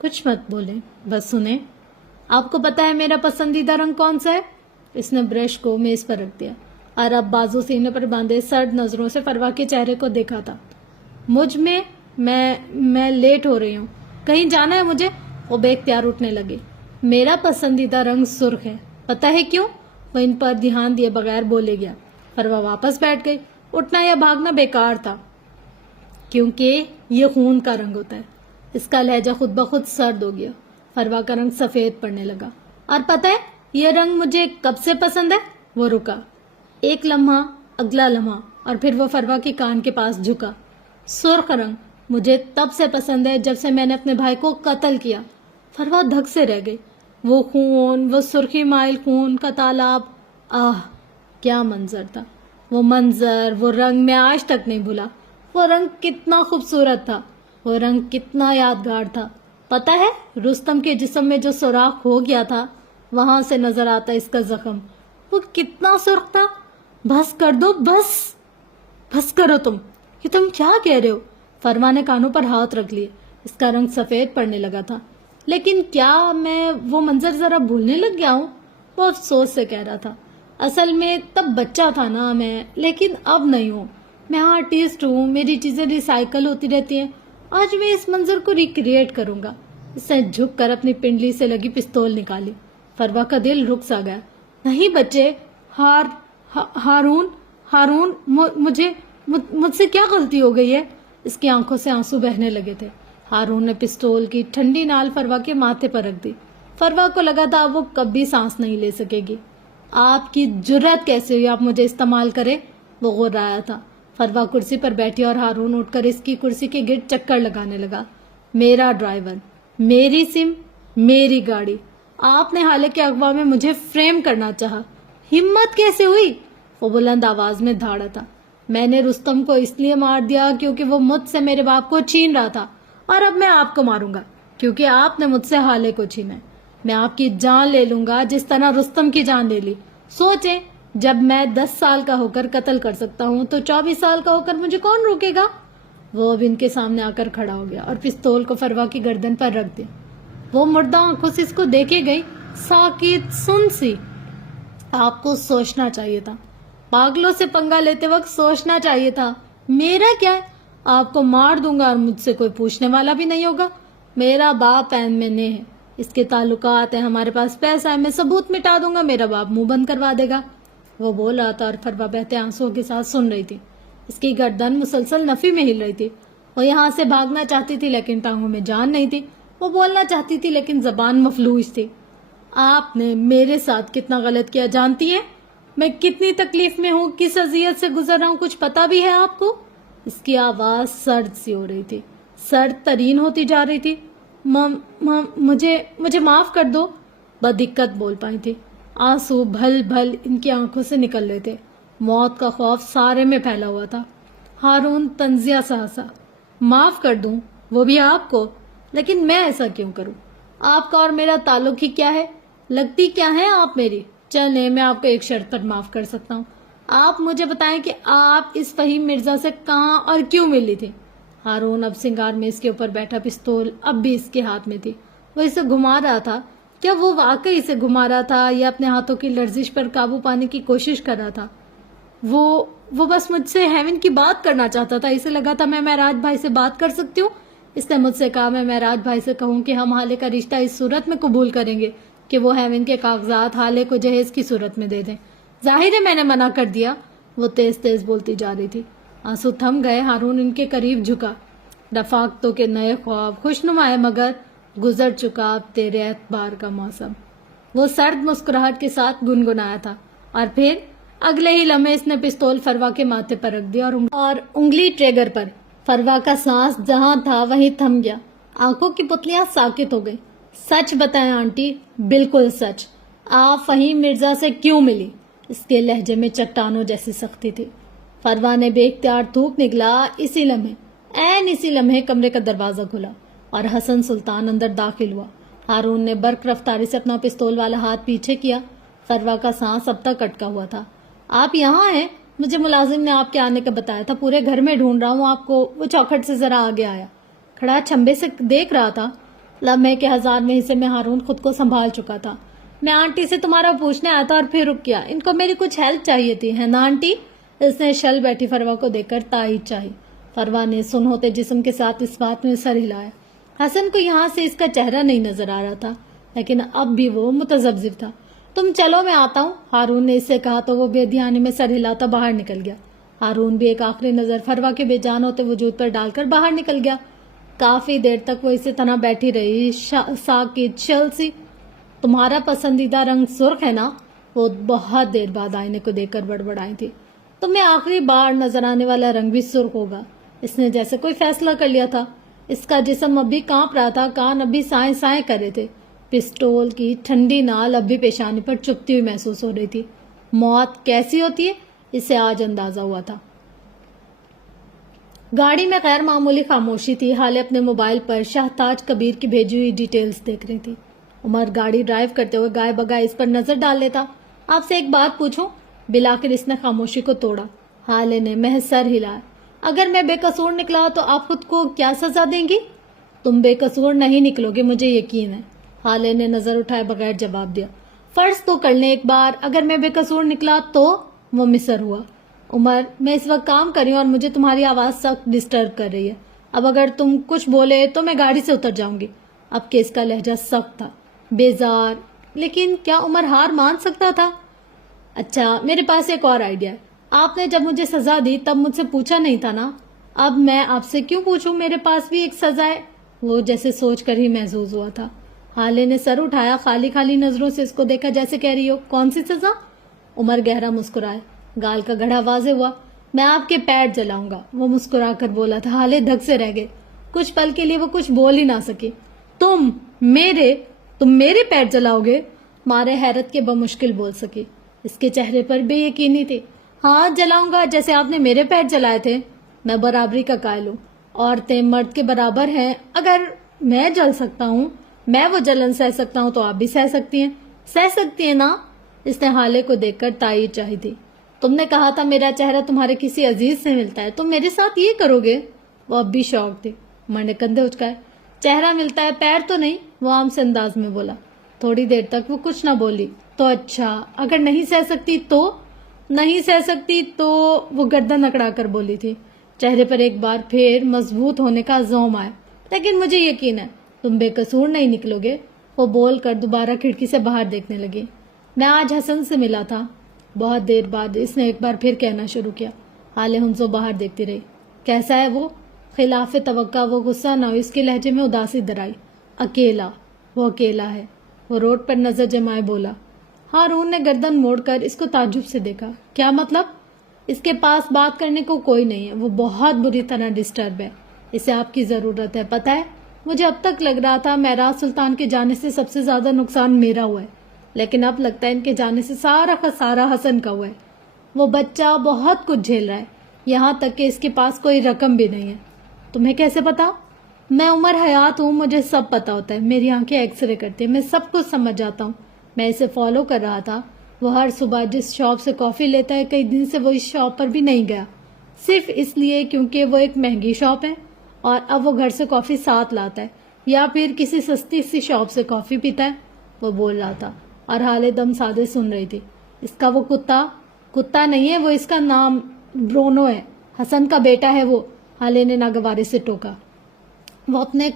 کچھ مت بولیں، بس سنیں۔ آپ کو پتا ہے میرا پسندیدہ رنگ کون سا ہے؟ اس نے برش کو میز پر رکھ دیا اور اب بازو سینے پر باندھے سرد نظروں سے فروا کے چہرے کو دیکھا تھا۔ مجھ میں لیٹ ہو رہی ہوں، کہیں جانا ہے مجھے؟ وہ بے اختیار اٹھنے لگے۔ میرا پسندیدہ رنگ سرخ ہے، پتہ ہے کیوں؟ وہ ان پر دھیان دیے بغیر بولے گیا۔ فروا واپس بیٹھ گئی۔ اٹھنا یا بھاگنا بیکار تھا، کیونکہ یہ خون کا رنگ ہوتا ہے۔ اس کا لہجہ خود بخود سرد ہو گیا۔ فروا کا رنگ سفید پڑنے لگا۔ اور پتہ ہے یہ رنگ مجھے کب سے پسند ہے؟ وہ رکا، ایک لمحہ، اگلا لمحہ، اور پھر وہ فروا کے کان کے پاس جھکا۔ سرخ رنگ مجھے تب سے پسند ہے جب سے میں نے اپنے بھائی کو قتل کیا۔ فروا دھک سے رہ گئی۔ وہ خون، وہ سرخی مائل خون کا تالاب، آہ کیا منظر تھا! وہ منظر، وہ رنگ میں آج تک نہیں بھولا۔ وہ رنگ کتنا خوبصورت تھا، وہ رنگ کتنا یادگار تھا۔ پتہ ہے رستم کے جسم میں جو سوراخ ہو گیا تھا، وہاں سے نظر آتا اس کا زخم۔ وہ کتنا سرخ تھا! بس کر دو، بس کرو تم، یہ تم کیا کہہ رہے ہو؟ فروا نے کانوں پر ہاتھ رکھ لیے۔ اس کا رنگ سفید پڑنے لگا تھا۔ لیکن کیا میں وہ منظر ذرا بھولنے لگ گیا ہوں؟ وہ افسوس سے کہہ رہا تھا۔ اصل میں تب بچہ تھا نا میں، لیکن اب نہیں ہوں۔ میں آرٹسٹ ہوں، میری چیزیں ریسائیکل ہوتی رہتی ہیں۔ آج میں اس منظر کو ریکریٹ کروں گا۔ اس نے جھک کر اپنی پنڈلی سے لگی پستول نکالی۔ فروا کا دل رک سا گیا۔ نہیں بچے، ہارون، مجھ سے کیا غلطی ہو گئی ہے؟ اس کی آنکھوں سے آنسو بہنے لگے تھے۔ ہارون نے پستول کی ٹھنڈی نال فروا کے ماتھے پر رکھ دی۔ فروا کو لگا تھا وہ کبھی سانس نہیں لے سکے گی۔ آپ کی جرات کیسے ہوئی آپ مجھے استعمال کرے؟ وہ غرایا تھا۔ فروا کرسی پر بیٹھی اور ہارون اٹھ کر اس کی کرسی کے گرد چکر لگانے لگا۔ میرا ڈرائیور، میری سم، میری گاڑی، آپ نے حالے کے اغوا میں مجھے فریم کرنا چاہا، ہمت کیسے ہوئی؟ وہ بلند آواز میں دھاڑا تھا۔ میں نے رستم کو اس لیے مار دیا کیونکہ وہ مجھ سے میرے باپ کو چھین رہا تھا، اور اب میں آپ کو ماروں گا کیونکہ آپ نے مجھ سے حالے کو چھینا ہے۔ میں آپ کی جان لے لوں گا جس طرح رستم کی جان لے لی۔ سوچیں، جب میں 10 سال کا ہو کر قتل کر سکتا ہوں تو 24 سال کا ہو کر مجھے کون روکے گا؟ وہ اب ان کے سامنے آ کر کھڑا ہو گیا اور پستول کو فروا کی گردن پر رکھ دیا۔ وہ مردہ آنکھوں سے اس کو دیکھے گئی، ساکت سن سی۔ آپ کو سوچنا چاہیے تھا، پاگلوں سے پنگا لیتے وقت سوچنا چاہیے تھا۔ میرا کیا ہے؟ آپ کو مار دوں گا اور مجھ سے کوئی پوچھنے والا بھی نہیں ہوگا۔ میرا باپ این میں نے ہے، اس کے تعلقات ہیں، ہمارے پاس پیسہ ہے، میں ثبوت مٹا دوں گا، میرا باپ منہ بند کروا دے گا۔ وہ بول رہا تھا اور فروا بہتے آنسوؤں کے ساتھ سن رہی تھی۔ اس کی گردن مسلسل نفی میں ہل رہی تھی۔ وہ یہاں سے بھاگنا چاہتی تھی لیکن ٹانگوں میں جان نہیں تھی۔ وہ بولنا چاہتی تھی لیکن زبان مفلوج تھی۔ آپ نے میرے ساتھ کتنا غلط کیا جانتی ہیں؟ میں کتنی تکلیف میں ہوں، کس اذیت سے گزر رہا ہوں، کچھ پتا بھی ہے آپ کو؟ اس کی آواز سرد سی ہو رہی تھی، سرد ترین ہوتی جا رہی تھی۔ مجھے معاف کر دو، بدقت بول پائی تھی۔ آنسو بھل بھل ان کی آنکھوں سے نکل رہے تھے۔ موت کا خوف سارے میں پھیلا ہوا تھا۔ ہارون طنزیہ سا ہنسا۔ معاف کر دوں، وہ بھی آپ کو؟ لیکن میں ایسا کیوں کروں؟ آپ کا اور میرا تعلق ہی کیا ہے؟ لگتی کیا ہے آپ میری؟ چلیں، میں آپ کو ایک شرط پر معاف کر سکتا ہوں۔ آپ مجھے بتائیں کہ آپ اس فہیم مرزا سے کہاں اور کیوں ملی تھی؟ ہارون اب سنگار میں اس کے اوپر بیٹھا پستول اب بھی اس کے ہاتھ میں تھی۔ وہ اسے گھما رہا تھا۔ کیا وہ واقعی اسے گھما رہا تھا یا اپنے ہاتھوں کی لرزش پر قابو پانے کی کوشش کر رہا تھا؟ وہ بس مجھ سے ہیون کی بات کرنا چاہتا تھا۔ اسے لگا تھا میں معراج بھائی سے بات کر سکتی ہوں۔ اس نے مجھ سے کہا میں معراج بھائی سے کہوں کہ ہم حالے کا رشتہ اس صورت میں قبول کریں گے کہ وہ ہیون کے کاغذات حالے کو جہیز کی صورت میں دے دیں۔ ظاہر ہے میں نے منع کر دیا۔ وہ تیز تیز بولتی جا رہی تھی۔ آنسو تھم گئے۔ ہارون ان کے قریب جھکا۔ رفاقتوں کے نئے خواب خوشنما ہے مگر گزر چکا اب تیرے اعتبار کا موسم۔ وہ سرد مسکراہٹ کے ساتھ گنگنایا تھا اور پھر اگلے ہی لمحے اس نے پستول فروا کے ماتھے پر رکھ دیا اور انگلی ٹریگر پر۔ فروا کا سانس جہاں تھا وہیں تھم گیا۔ آنکھوں کی پتلیاں ساکت ہو گئی۔ سچ بتائیں آنٹی، بالکل سچ، آپ فہیم مرزا سے کیوں ملی؟ اس کے لہجے میں چٹانوں جیسی سختی تھی۔ فروا نے بے اختیار تھوک نکلا۔ اسی لمحے کمرے کا دروازہ کھلا اور حسن سلطان اندر داخل ہوا۔ ہارون نے برق رفتاری سے اپنا پستول والا ہاتھ پیچھے کیا۔ فروا کا سانس اب تک اٹکا ہوا تھا۔ آپ یہاں ہیں؟ مجھے ملازم نے آپ کے آنے کا بتایا تھا، پورے گھر میں ڈھونڈ رہا ہوں آپ کو۔ وہ چوکھٹ سے ذرا آگے آیا، کھڑا چھمبے سے دیکھ رہا تھا۔ لمحے کے 1000ویں حصے میں ہارون خود کو سنبھال چکا تھا. میں آنٹی سے تمہارا پوچھنے آیا تھا اور پھر رک گیا. ان کو میری کچھ ہیلپ چاہیے تھی، ہے نا آنٹی؟ اس نے شل بیٹھی فروا کو دیکھ کر تائید چاہی. فروا نے سن ہوتے جسم کے ساتھ اس بات میں سر ہلایا. حسن کو یہاں سے اس کا چہرہ نہیں نظر آ رہا تھا، لیکن اب بھی وہ متذبذب تھا. تم چلو میں آتا ہوں، ہارون نے اس سے کہا تو وہ بے دھیانی میں سر ہلاتا باہر نکل گیا. ہارون بھی ایک آخری نظر فروا کے بے جان ہوتے وجود پر ڈال کر باہر نکل گیا. کافی دیر تک وہ اسی طرح بیٹھی رہی. ساکت شل سی. تمہارا پسندیدہ رنگ سرخ ہے نا؟ وہ بہت دیر بعد آئینے کو دیکھ کر بڑبڑائی تھی. تمہیں آخری بار نظر آنے والا رنگ بھی سرخ ہوگا. اس نے جیسے کوئی فیصلہ کر لیا تھا. اس کا جسم اب بھی کانپ رہا تھا، کان اب بھی سائیں سائیں کر رہے تھے. پسٹول کی ٹھنڈی نال اب بھی پیشانی پر چپتی ہوئی محسوس ہو رہی تھی. موت کیسی ہوتی ہے اسے آج اندازہ ہوا تھا. گاڑی میں غیر معمولی خاموشی تھی. حالے اپنے موبائل پر شاہتاج کبیر کی بھیجی ہوئی ڈیٹیلز دیکھ رہی تھی. عمر گاڑی ڈرائیو کرتے ہوئے گائے بگائے اس پر نظر ڈال لیتا. آپ سے ایک بات پوچھوں؟ بلاخر اس نے خاموشی کو توڑا. حالے نے محض سر ہلایا. اگر میں بے قصور نکلا تو آپ خود کو کیا سزا دیں گی؟ تم بے قصور نہیں نکلو گے، مجھے یقین ہے. حالے نے نظر اٹھائے بغیر جواب دیا. فرض تو کر لیں ایک بار، اگر میں بے قصور نکلا تو؟ وہ مصر ہوا. عمر، میں اس وقت کام کر رہی ہوں اور مجھے تمہاری آواز سخت ڈسٹرب کر رہی ہے. اب اگر تم کچھ بولے تو میں گاڑی سے اتر جاؤں گی. اب کہ اس کا لہجہ سخت تھا، بیزار. لیکن کیا عمر ہار مان سکتا تھا؟ اچھا، میرے پاس ایک اور آئیڈیا ہے. آپ نے جب مجھے سزا دی تب مجھ سے پوچھا نہیں تھا نا؟ اب میں آپ سے کیوں پوچھوں؟ میرے پاس بھی ایک سزا ہے. وہ جیسے سوچ کر ہی محظوظ ہوا تھا. حالے نے سر اٹھایا. خالی خالی نظروں سے اس کو دیکھا جیسے کہہ رہی ہو کون سی سزا؟ عمر گہرا مسکرائے. گال کا گڑھا واضح ہوا. میں آپ کے پیر جلاؤں گا. وہ مسکرا کر بولا تھا. حالے دھک سے رہ گئے. کچھ پل کے لیے وہ کچھ بول ہی نہ سکی. تم میرے پیر جلاؤ گے؟ مارے حیرت کے بمشکل بول سکی. اس کے چہرے پر بے یقینی تھی. ہاں جلاؤں گا، جیسے آپ نے میرے پیر جلائے تھے. میں برابری کا قائل ہوں. عورتیں مرد کے برابر ہیں. اگر میں جل سکتا ہوں، میں وہ جلن سہ سکتا ہوں، تو آپ بھی سہ سکتی ہیں نا؟ اس نے حالے کو دیکھ کر تائید چاہی تھی. تم نے کہا تھا میرا چہرہ تمہارے کسی عزیز سے ملتا ہے، تم میرے ساتھ یہ کرو گے؟ وہ اب بھی شوق تھی. عمر نے کندھے اچکائے. چہرہ ملتا ہے، پیر تو نہیں، وہ عام سے انداز میں بولا. تھوڑی دیر تک وہ کچھ نہ بولی. تو اچھا، اگر نہیں سہ سکتی تو وہ گردن اکڑا کر بولی تھی. چہرے پر ایک بار پھر مضبوط ہونے کا زوم آیا. لیکن مجھے یقین ہے تم بے قصور نہیں نکلو گے. وہ بول کر دوبارہ کھڑکی سے باہر دیکھنے لگی. میں آج حسن سے ملا تھا. بہت دیر بعد اس نے ایک بار پھر کہنا شروع کیا. حالے ہنسو باہر دیکھتی رہی. کیسا ہے وہ؟ خلاف توقع وہ غصہ نہ ہوئی. اس کے لہجے میں اداسی درائی. اکیلا. وہ اکیلا ہے. وہ روڈ پر نظر جمائے بولا. ہارون نے گردن موڑ کر اس کو تعجب سے دیکھا. کیا مطلب؟ اس کے پاس بات کرنے کو کوئی نہیں ہے. وہ بہت بری طرح ڈسٹرب ہے. اسے آپ کی ضرورت ہے. پتہ ہے، مجھے اب تک لگ رہا تھا معراج سلطان کے جانے سے سب سے زیادہ نقصان میرا ہوا ہے، لیکن اب لگتا ہے ان کے جانے سے سارا خسارہ حسن کا ہوا ہے. وہ بچہ بہت کچھ جھیل رہا ہے، یہاں تک کہ اس کے پاس کوئی رقم بھی نہیں ہے. تمہیں کیسے پتا؟ میں عمر حیات ہوں، مجھے سب پتا ہوتا ہے. میری آنکھیں ایکس رے کرتی ہیں، میں سب کچھ سمجھ جاتا ہوں. میں اسے فالو کر رہا تھا. وہ ہر صبح جس شاپ سے کافی لیتا ہے، کئی دن سے وہ اس شاپ پر بھی نہیں گیا، صرف اس لیے کیونکہ وہ ایک مہنگی شاپ ہے اور اب وہ گھر سے کافی ساتھ لاتا ہے یا پھر کسی سستی سی شاپ سے کافی پیتا ہے. وہ بول رہا تھا اور حالے دم سادے سن رہی تھی. اس کا وہ کتا نہیں ہے، وہ اس کا نام برونو ہے، حسن کا بیٹا ہے وہ. حالے نے ناگوارے سے ٹوکا. وہ اپنے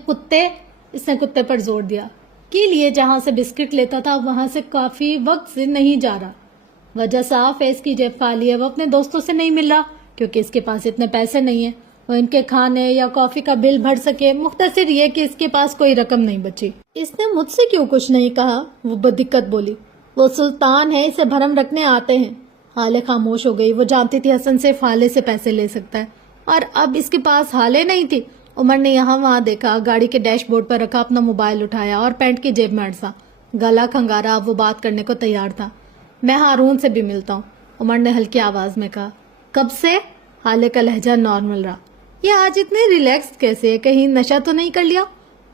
اس نے کتے پر زور دیا کے لیے جہاں سے بسکٹ لیتا تھا وہاں سے کافی وقت سے نہیں جا رہا. وجہ صاف ہے، اس کی جیب خالی ہے. وہ اپنے دوستوں سے نہیں مل رہا کیونکہ اس کے پاس اتنے پیسے نہیں ہیں وہ ان کے کھانے یا کافی کا بل بھر سکے. مختصر یہ کہ اس کے پاس کوئی رقم نہیں بچی. اس نے مجھ سے کیوں کچھ نہیں کہا؟ وہ بدقت بولی. وہ سلطان ہے، اسے بھرم رکھنے آتے ہیں. حالے خاموش ہو گئی. وہ جانتی تھی حسن سے حالے سے پیسے لے سکتا ہے اور اب اس کے پاس حالے نہیں تھی. عمر نے یہاں وہاں دیکھا. گاڑی کے ڈیش بورڈ پر رکھا اپنا موبائل اٹھایا اور پینٹ کی جیب میں اڑسا. گلا کھنگارا. اب وہ بات کرنے کو تیار تھا. میں ہارون سے بھی ملتا ہوں، عمر نے ہلکی آواز میں کہا. کب سے؟ حالے کا لہجہ نارمل رہا. یہ آج اتنے ریلیکس کیسے؟ کہیں نشہ تو نہیں کر لیا؟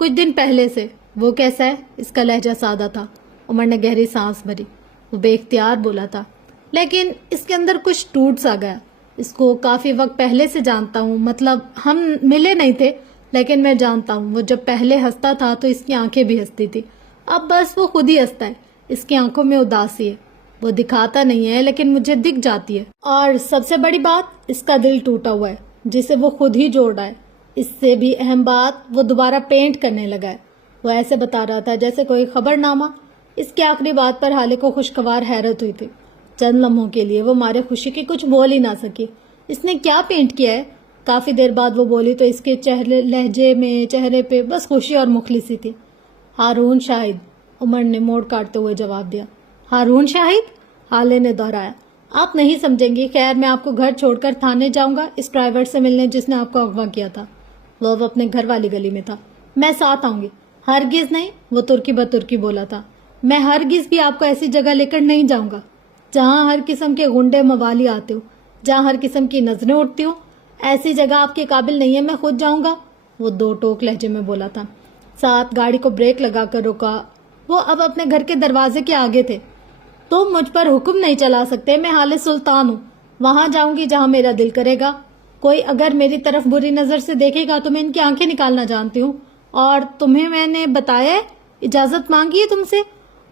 کچھ دن پہلے سے. وہ کیسا ہے؟ اس کا لہجہ سادہ تھا. عمر نے گہری سانس بھری. وہ بے اختیار بولا تھا. لیکن اس کے اندر کچھ ٹوٹ سا گیا. اس کو کافی وقت پہلے سے جانتا ہوں، مطلب ہم ملے نہیں تھے لیکن میں جانتا ہوں وہ جب پہلے ہنستا تھا تو اس کی آنکھیں بھی ہنستی تھی، اب بس وہ خود ہی ہنستا ہے، اس کی آنکھوں میں اداسی ہے، وہ دکھاتا نہیں ہے لیکن مجھے دکھ جاتی ہے، اور سب سے بڑی بات اس کا دل ٹوٹا ہوا ہے جسے وہ خود ہی جوڑ رہا ہے، اس سے بھی اہم بات وہ دوبارہ پینٹ کرنے لگا ہے۔ وہ ایسے بتا رہا تھا جیسے کوئی خبر نامہ۔ اس کی آخری بات پر حالے کو خوشگوار حیرت ہوئی تھی، چند لمحوں کے لیے وہ مارے خوشی کی کچھ بول ہی نہ سکی۔ اس نے کیا پینٹ کیا ہے؟ کافی دیر بعد وہ بولی تو اس کے چہرے پہ بس خوشی اور مخلصی تھی۔ ہارون شاہد، عمر نے موڑ کاٹتے ہوئے جواب دیا۔ ہارون شاہد؟ حالے نے دہرایا۔ آپ نہیں سمجھیں گی، خیر میں آپ کو گھر چھوڑ کر تھانے جاؤں گا اس ڈرائیور سے ملنے جس نے آپ کو اغوا کیا تھا۔ وہ اپنے گھر والی گلی میں تھا۔ میں ساتھ آؤں گی۔ ہرگز نہیں، وہ ترکی بترکی بولا تھا۔ میں ہرگز بھی آپ کو ایسی جگہ لے کر نہیں جاؤں گا جہاں ہر قسم کے غنڈے موالی آتے ہو، جہاں ہر قسم کی نظریں اٹھتی ہو۔ ایسی جگہ آپ کے قابل نہیں ہے، میں خود جاؤں گا، وہ دو ٹوک لہجے میں بولا تھا۔ ساتھ گاڑی کو بریک لگا کر روکا۔ وہ اب اپنے گھر کے دروازے کے آگے تھے۔ تم مجھ پر حکم نہیں چلا سکتے، میں حال سلطان ہوں، وہاں جاؤں گی جہاں میرا دل کرے گا۔ کوئی اگر میری طرف بری نظر سے دیکھے گا تو میں ان کی آنکھیں نکالنا جانتی ہوں، اور تمہیں میں نے بتایا ہے، اجازت مانگی ہے تم سے۔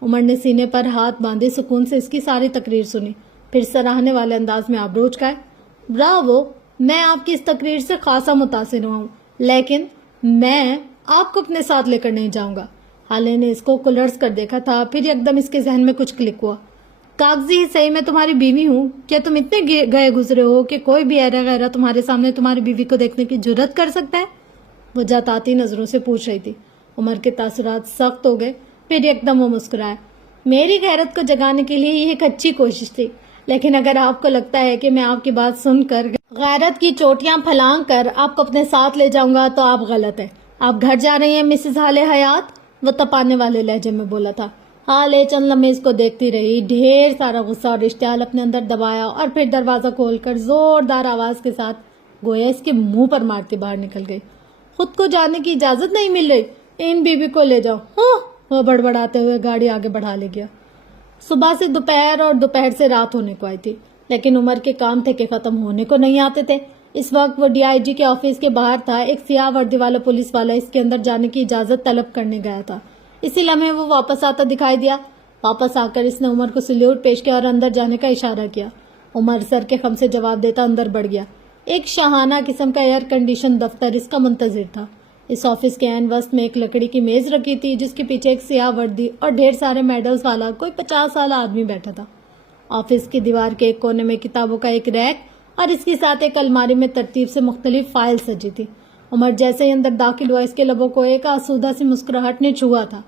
عمر نے سینے پر ہاتھ باندھے سکون سے اس کی ساری تقریر سنی، پھر سراہنے والے انداز میں آبرو اچکائے۔ براوو، میں آپ کی اس تقریر سے خاصا متاثر ہوا ہوں، لیکن میں آپ کو اپنے ساتھ لے کر نہیں جاؤں گا۔ حالے نے اس کو کلرز کر دیکھا تھا، پھر یکدم اس کے ذہن میں کچھ کلک ہوا۔ کاغذی صحیح میں تمہاری بیوی ہوں، کیا تم اتنے گئے گزرے ہو کہ کوئی بھی ایرا غیرہ تمہارے سامنے تمہاری بیوی کو دیکھنے کی جرت کر سکتا ہے؟ وہ جاتاتی نظروں سے پوچھ رہی تھی۔ عمر کے تاثرات سخت ہو گئے، پھر یکدم وہ مسکرایا۔ میری غیرت کو جگانے کے لیے یہ ایک اچھی کوشش تھی، لیکن اگر آپ کو لگتا ہے کہ میں آپ کی بات سن کر غیرت کی چوٹیاں پھلانگ کر آپ کو اپنے ساتھ لے جاؤں گا تو آپ غلط ہیں۔ آپ گھر جا رہی ہیں مسز حالے حیات، وہ تپانے والے لہجے میں بولا تھا۔ حالے چند لمحے اس کو دیکھتی رہی، ڈھیر سارا غصہ اور اشتعال اپنے اندر دبایا، اور پھر دروازہ کھول کر زوردار آواز کے ساتھ گویا اس کے منہ پر مارتی باہر نکل گئی۔ خود کو جانے کی اجازت نہیں مل رہی، ان بیوی کو لے جاؤ، وہ بڑبڑاتے ہوئے گاڑی آگے بڑھا لے گیا۔ صبح سے دوپہر اور دوپہر سے رات ہونے کو آئی تھی، لیکن عمر کے کام تھے کہ ختم ہونے کو نہیں آتے تھے۔ اس وقت وہ DIG کے آفس کے باہر تھا۔ ایک سیاہ وردی والا پولیس والا اس کے اندر جانے کی اجازت طلب کرنے گیا تھا۔ اسی لمحے وہ واپس آتا دکھائی دیا۔ واپس آ کر اس نے عمر کو سلیوٹ پیش کیا اور اندر جانے کا اشارہ کیا۔ عمر سر کے خم سے جواب دیتا اندر بڑھ گیا۔ ایک شاہانہ قسم کا ایئر کنڈیشن دفتر اس کا منتظر تھا۔ اس آفس کے عین وسط میں ایک لکڑی کی میز رکھی تھی، جس کے پیچھے ایک سیاہ وردی اور ڈھیر سارے میڈلز والا کوئی 50 سالہ آدمی بیٹھا تھا۔ آفس کی دیوار کے ایک کونے میں کتابوں کا ایک ریک اور اس کے ساتھ ایک الماری میں ترتیب سے مختلف فائل سجی تھی۔ عمر جیسے ہی اندر داخل ہوا، اس کے لبوں کو ایک آسودہ سی مسکراہٹ نے چھوا تھا۔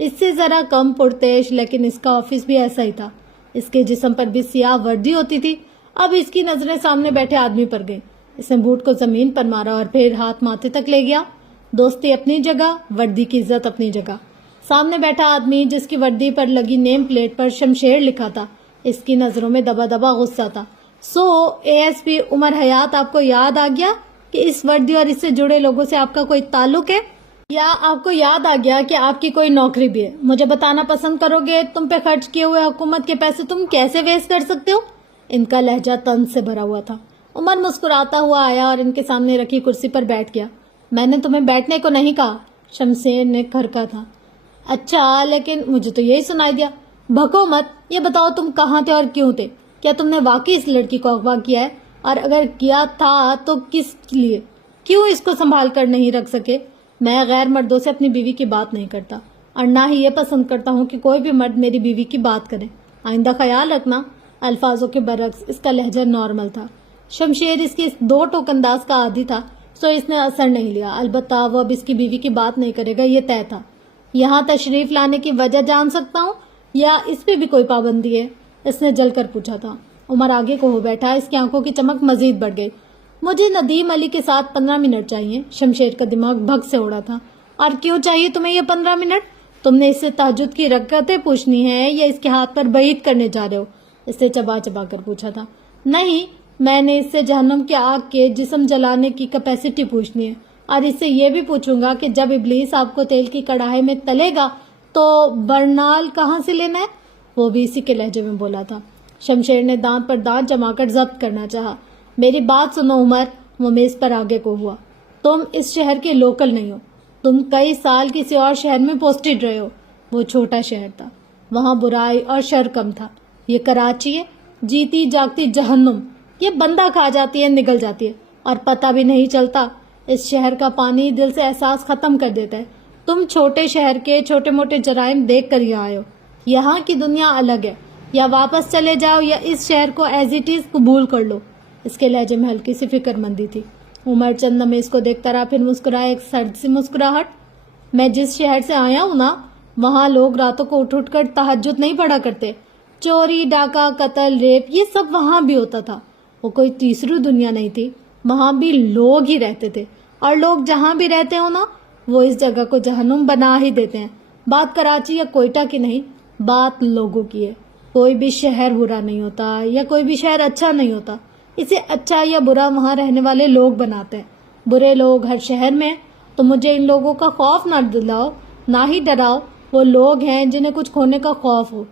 اس سے ذرا کم پرتعیش، لیکن اس کا آفس بھی ایسا ہی تھا۔ اس کے جسم پر بھی سیاہ وردی ہوتی تھی۔ اب اس کی نظریں سامنے بیٹھے آدمی پر گئیں۔ اس نے بوٹ کو زمین پر مارا اور پھر ہاتھ ماتھے تک لے گیا۔ دوستی اپنی جگہ، وردی کی عزت اپنی جگہ۔ سامنے بیٹھا آدمی جس کی وردی پر لگی نیم پلیٹ پر شمشیر لکھا تھا، اس کی نظروں میں دبا دبا غصہ تھا۔ ASP عمر حیات، آپ کو یاد آ گیا کہ اس وردی اور اس سے جڑے لوگوں سے آپ کا کوئی تعلق ہے؟ یا آپ کو یاد آ گیا کہ آپ کی کوئی نوکری بھی ہے؟ مجھے بتانا پسند کرو گے تم پہ خرچ کیے ہوئے حکومت کے پیسے تم کیسے ویسٹ کر سکتے ہو؟ ان کا لہجہ طنز سے بھرا ہوا تھا۔ عمر مسکراتا ہوا آیا اور ان کے سامنے رکھی کرسی پر بیٹھ گیا۔ میں نے تمہیں بیٹھنے کو نہیں کہا، شمشیر نے کھرکا تھا۔ اچھا، لیکن مجھے تو یہی سنائی دیا۔ بھکو مت، یہ بتاؤ تم کہاں تھے اور کیوں تھے؟ کیا تم نے واقعی اس لڑکی کو اغوا کیا ہے؟ اور اگر کیا تھا تو کس لیے؟ کیوں اس کو سنبھال کر نہیں رکھ سکے؟ میں غیر مردوں سے اپنی بیوی کی بات نہیں کرتا، اور نہ ہی یہ پسند کرتا ہوں کہ کوئی بھی مرد میری بیوی کی بات کرے۔ آئندہ خیال رکھنا۔ الفاظوں کے برعکس اس کا لہجہ نارمل تھا۔ شمشیر اس کی دو ٹوک انداز کا عادی تھا، سو اس نے اثر نہیں لیا۔ البتہ وہ اب اس کی بیوی کی بات نہیں کرے گا، یہ طے تھا۔ یہاں تشریف لانے کی وجہ جان سکتا ہوں یا اس پہ بھی کوئی پابندی ہے؟ اس نے جل کر پوچھا تھا۔ عمر آگے کو ہو بیٹھا، اس کی آنکھوں کی چمک مزید بڑھ گئی۔ مجھے ندیم علی کے ساتھ 15 منٹ چاہیے۔ شمشیر کا دماغ بھگ سے اڑا تھا۔ اور کیوں چاہیے تمہیں یہ 15 منٹ؟ تم نے اس سے تہجد کی رکعتیں پوچھنی ہے یا اس کے ہاتھ پر بیعت کرنے جا رہے ہو؟ اس نے چبا چبا کر پوچھا تھا۔ نہیں، میں نے اس سے جہنم کی آگ کے جسم جلانے کی کیپیسٹی پوچھنی ہے، اور اس سے یہ بھی پوچھوں گا کہ جب ابلیس آپ کو تیل کی کڑاہی میں تلے گا تو برنال کہاں سے لینا ہے؟ وہ بھی اسی کے لہجے میں بولا تھا۔ شمشیر نے دانت پر دانت جما کر ضبط کرنا چاہا۔ میری بات سنو عمر، وہ میز پر آگے کو ہوا۔ تم اس شہر کے لوکل نہیں ہو، تم کئی سال کسی اور شہر میں پوسٹڈ رہے ہو۔ وہ چھوٹا شہر تھا، وہاں برائی اور شر کم تھا۔ یہ کراچی ہے، جیتی جاگتی جہنم، یہ بندہ کھا جاتی ہے، نگل جاتی ہے اور پتہ بھی نہیں چلتا۔ اس شہر کا پانی دل سے احساس ختم کر دیتا ہے۔ تم چھوٹے شہر کے چھوٹے موٹے جرائم دیکھ کر یہاں آئے ہو۔ یہاں کی دنیا الگ ہے، یا واپس چلے جاؤ یا اس شہر کو ایز اٹ از قبول کر لو۔ اس کے لہجے میں ہلکی سی فکر مندی تھی۔ عمر چند لمحے اس کو دیکھتا رہا، پھر مسکرایا، ایک سرد سی مسکراہٹ۔ میں جس شہر سے آیا ہوں نا، وہاں لوگ راتوں کو اٹھ کر تہجد نہیں پڑھا کرتے۔ چوری، ڈاکہ، قتل، ریپ، یہ سب وہاں بھی ہوتا تھا۔ وہ کوئی تیسری دنیا نہیں تھی، وہاں بھی لوگ ہی رہتے تھے، اور لوگ جہاں بھی رہتے ہو نا، وہ اس جگہ کو جہنم بنا ہی دیتے ہیں۔ بات کراچی یا کوئٹہ کی نہیں، بات لوگوں کی ہے۔ کوئی بھی شہر برا نہیں ہوتا، یا کوئی بھی شہر اچھا نہیں ہوتا، اسے اچھا یا برا وہاں رہنے والے لوگ بناتے ہیں۔ برے لوگ ہر شہر میں، تو مجھے ان لوگوں کا خوف نہ دلاؤ، نہ ہی ڈراؤ۔ وہ لوگ ہیں جنہیں کچھ کھونے کا خوف ہو۔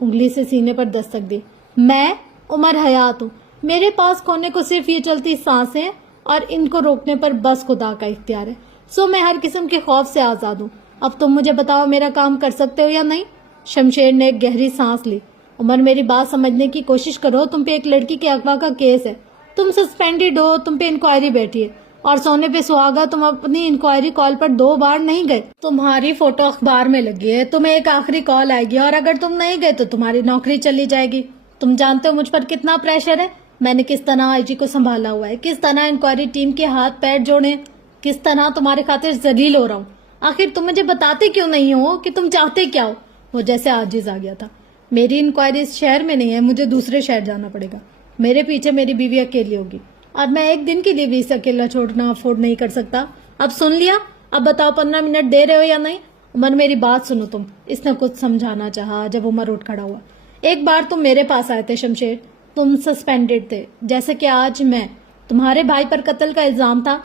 انگلی سے سینے پر دستک دی۔ میں عمر حیات ہوں، میرے پاس کھونے کو صرف یہ چلتی سانسیں، اور ان کو روکنے پر بس خدا کا اختیار ہے۔ سو میں ہر قسم کے خوف سے آزاد ہوں۔ اب تم مجھے بتاؤ، میرا کام کر سکتے ہو یا نہیں؟ شمشیر نے ایک گہری سانس لی۔ عمر، میری بات سمجھنے کی کوشش کرو۔ تم پہ ایک لڑکی کے اغوا کا کیس ہے، تم سسپینڈڈ ہو، تم پہ انکوائری بیٹھی ہے، اور سونے پہ سہاگا تم اپنی انکوائری کال پر 2 بار نہیں گئے۔ تمہاری فوٹو اخبار میں لگی ہے، تمہیں ایک آخری کال آئے گی، اور اگر تم نہیں گئے تو تمہاری نوکری چلی جائے گی۔ تم جانتے ہو مجھ پر کتنا پریشر ہے، میں نے کس طرح آئی جی کو سنبھالا ہوا ہے، کس طرح انکوائری ٹیم کے ہاتھ پیر جوڑے، کس طرح تمہارے خاطر ذلیل ہو رہا ہوں۔ آخر تم مجھے بتاتے کیوں نہیں ہو کہ تم چاہتے کیا ہو؟ وہ جیسے عاجز آ گیا تھا۔ میری انکوائری اس شہر میں نہیں ہے، مجھے دوسرے شہر جانا پڑے گا۔ میرے پیچھے میری بیوی اکیلی ہوگی، اور میں ایک دن کے لیے بھی اسے اکیلا چھوڑنا افورڈ نہیں کر سکتا۔ اب سن لیا؟ اب بتاؤ 15 منٹ دے رہے ہو یا نہیں؟ عمر، میری بات سنو تم۔ اس نے کچھ سمجھانا چاہا جب عمر اٹھ کھڑا ہوا۔ ایک بار تم میرے پاس آئے تھے شمشیر، تم سسپینڈڈ تھے، جیسے کہ آج میں۔ تمہارے بھائی پر قتل کا الزام تھا،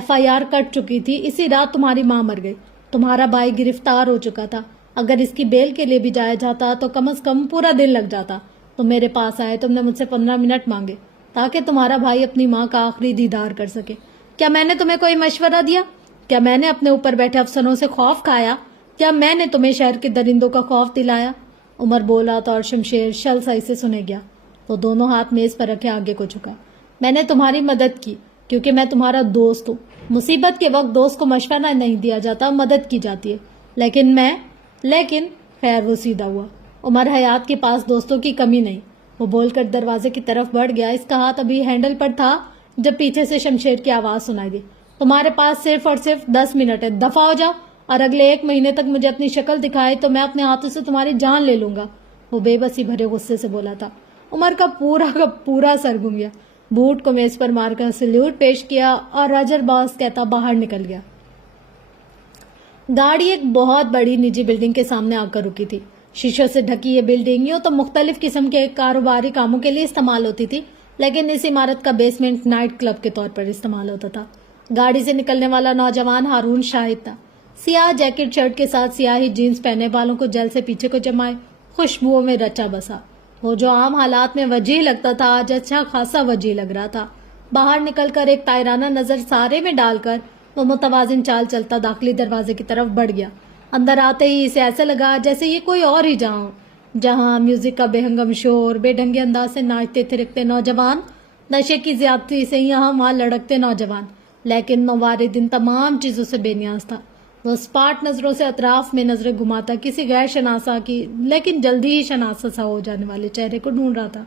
FIR کٹ چکی تھی، اسی رات تمہاری ماں مر گئی، تمہارا بھائی گرفتار ہو چکا تھا۔ اگر اس کی بیل کے لیے بھی جایا جاتا تو کم از کم پورا دن لگ جاتا۔ تم میرے پاس آئے، تم نے مجھ سے 15 منٹ مانگے تاکہ تمہارا بھائی اپنی ماں کا آخری دیدار کر سکے۔ کیا میں نے تمہیں کوئی مشورہ دیا؟ کیا میں نے اپنے اوپر بیٹھے افسروں سے خوف کھایا؟ کیا میں نے تمہیں شہر کے درندوں کا خوف دلایا؟ عمر بولا تو اور شمشیر شل سائی سے سنے گیا۔ وہ دونوں ہاتھ میز پر رکھے آگے کو جھکا۔ میں نے تمہاری مدد کی کیونکہ میں تمہارا دوست ہوں۔ مصیبت کے وقت دوست کو مشورہ نہیں دیا جاتا، مدد کی جاتی ہے۔ لیکن خیر، وہ سیدھا ہوا۔ عمر حیات کے پاس دوستوں کی کمی نہیں۔ وہ بول کر دروازے کی طرف بڑھ گیا۔ اس کا ہاتھ ابھی ہینڈل پر تھا جب پیچھے سے شمشیر کی آواز سنائی دی۔ تمہارے پاس صرف اور صرف 10 منٹ ہے، دفع ہو جاؤ، اور اگلے 1 مہینے تک مجھے اپنی شکل دکھائے تو میں اپنے ہاتھوں سے تمہاری جان لے لوں گا۔ وہ بے بسی بھرے غصے سے بولا تھا۔ عمر کا پورا سر گھوم گیا۔ بوٹ کو میز پر مار کر سلیوٹ پیش کیا اور راجر باس کہتا باہر نکل گیا۔ گاڑی ایک بہت بڑی نجی بلڈنگ کے سامنے آ کر رکی تھی۔ شیشوں سے ڈھکی یہ بلڈنگ یوں تو مختلف قسم کے کاروباری کاموں کے لیے استعمال ہوتی تھی، لیکن اس عمارت کا بیسمنٹ نائٹ کلب کے طور پر استعمال ہوتا تھا۔ گاڑی سے نکلنے والا نوجوان ہارون شاہد تھا۔ سیاہ جیکٹ شرٹ کے ساتھ سیاہی جینز پہنے، بالوں کو جیل سے پیچھے کو جمائے، خوشبوؤں میں رچا بسا۔ وہ جو عام حالات میں وجیح لگتا تھا آج اچھا خاصا وجیح لگ رہا تھا۔ باہر نکل کر ایک تائرانہ نظر سارے میں ڈال کر وہ متوازن چال چلتا داخلی دروازے کی طرف بڑھ گیا۔ اندر آتے ہی اسے ایسے لگا جیسے یہ کوئی اور ہی جہاں ہو، جہاں میوزک کا بے ہنگم شور، بے ڈھنگے انداز سے ناچتے تھرکتے نوجوان، نشے کی زیادتی سے یہاں وہاں لڑکتے نوجوان، لیکن موارد ان تمام چیزوں سے بے نیاز تھا۔ وہ اسپاٹ نظروں سے اطراف میں نظریں گھماتا کسی غیر شناسا کی لیکن جلدی ہی شناسا سا ہو جانے والے چہرے کو ڈھونڈ رہا تھا،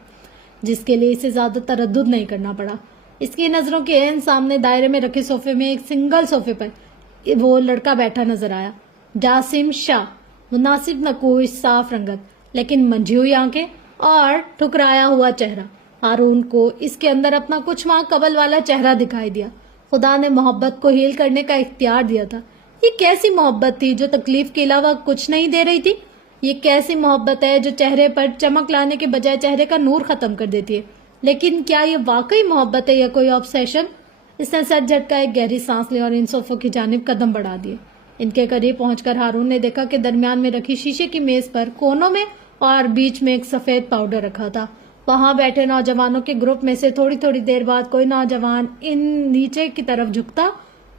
جس کے لیے اسے زیادہ تردد نہیں کرنا پڑا۔ اس کی نظروں کے عین سامنے دائرے میں رکھے صوفے میں ایک سنگل صوفے پر وہ لڑکا بیٹھا نظر آیا، جاسم شاہ۔ مناسب نقوش، صاف رنگت لیکن منجھی ہوئی آنکھیں اور ٹھکرایا ہوا چہرہ۔ ہارون کو اس کے اندر اپنا کچھ ماہ قبل والا چہرہ دکھائی دیا۔ خدا نے محبت کو ہیل کرنے کا اختیار دیا تھا۔ یہ کیسی محبت تھی جو تکلیف کے علاوہ کچھ نہیں دے رہی تھی؟ یہ کیسی محبت ہے جو چہرے پر چمک لانے کے بجائے چہرے کا نور ختم کر دیتی ہے؟ لیکن کیا یہ واقعی محبت ہے یا کوئی آبسیشن؟ اس نے سر جھٹکا، ایک گہری سانس لی اور ان صوفوں کی جانب قدم بڑھا دیے۔ ان کے قریب پہنچ کر ہارون نے دیکھا کہ درمیان میں رکھی شیشے کی میز پر کونوں میں اور بیچ میں ایک سفید پاؤڈر رکھا تھا۔ وہاں بیٹھے نوجوانوں کے گروپ میں سے تھوڑی تھوڑی دیر بعد کوئی نوجوان ان نیچے کی طرف جھکتا،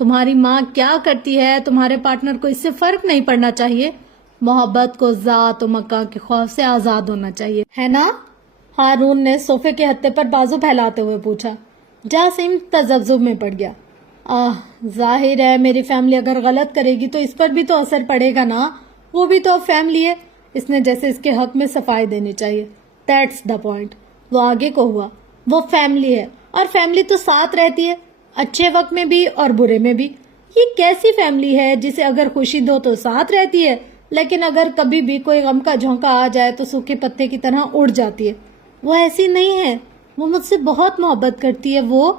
تمہاری ماں کیا کرتی ہے تمہارے پارٹنر کو اس سے فرق نہیں پڑنا چاہیے. محبت کو ذات و مکان کے خوف سے آزاد ہونا چاہیے، ہے نا؟ ہارون نے صوفے کے ہتھے پر بازو پھیلاتے ہوئے پوچھا. جاسم تذبذب میں پڑ گیا. ظاہر ہے میری فیملی اگر غلط کرے گی تو اس پر بھی تو اثر پڑے گا نا، وہ بھی تو فیملی ہے. اس نے جیسے اس کے حق میں صفائی دینی چاہیے. That's the point. وہ آگے کو ہوا. وہ فیملی ہے اور فیملی تو ساتھ رہتی ہے، اچھے وقت میں بھی اور برے میں بھی. یہ کیسی فیملی ہے جسے اگر خوشی دو تو ساتھ رہتی ہے، لیکن اگر کبھی بھی کوئی غم کا جھونکا آ جائے تو سوکھے پتے کی طرح اڑ جاتی ہے؟ وہ ایسی نہیں ہے. وہ مجھ سے بہت محبت کرتی ہے. وہ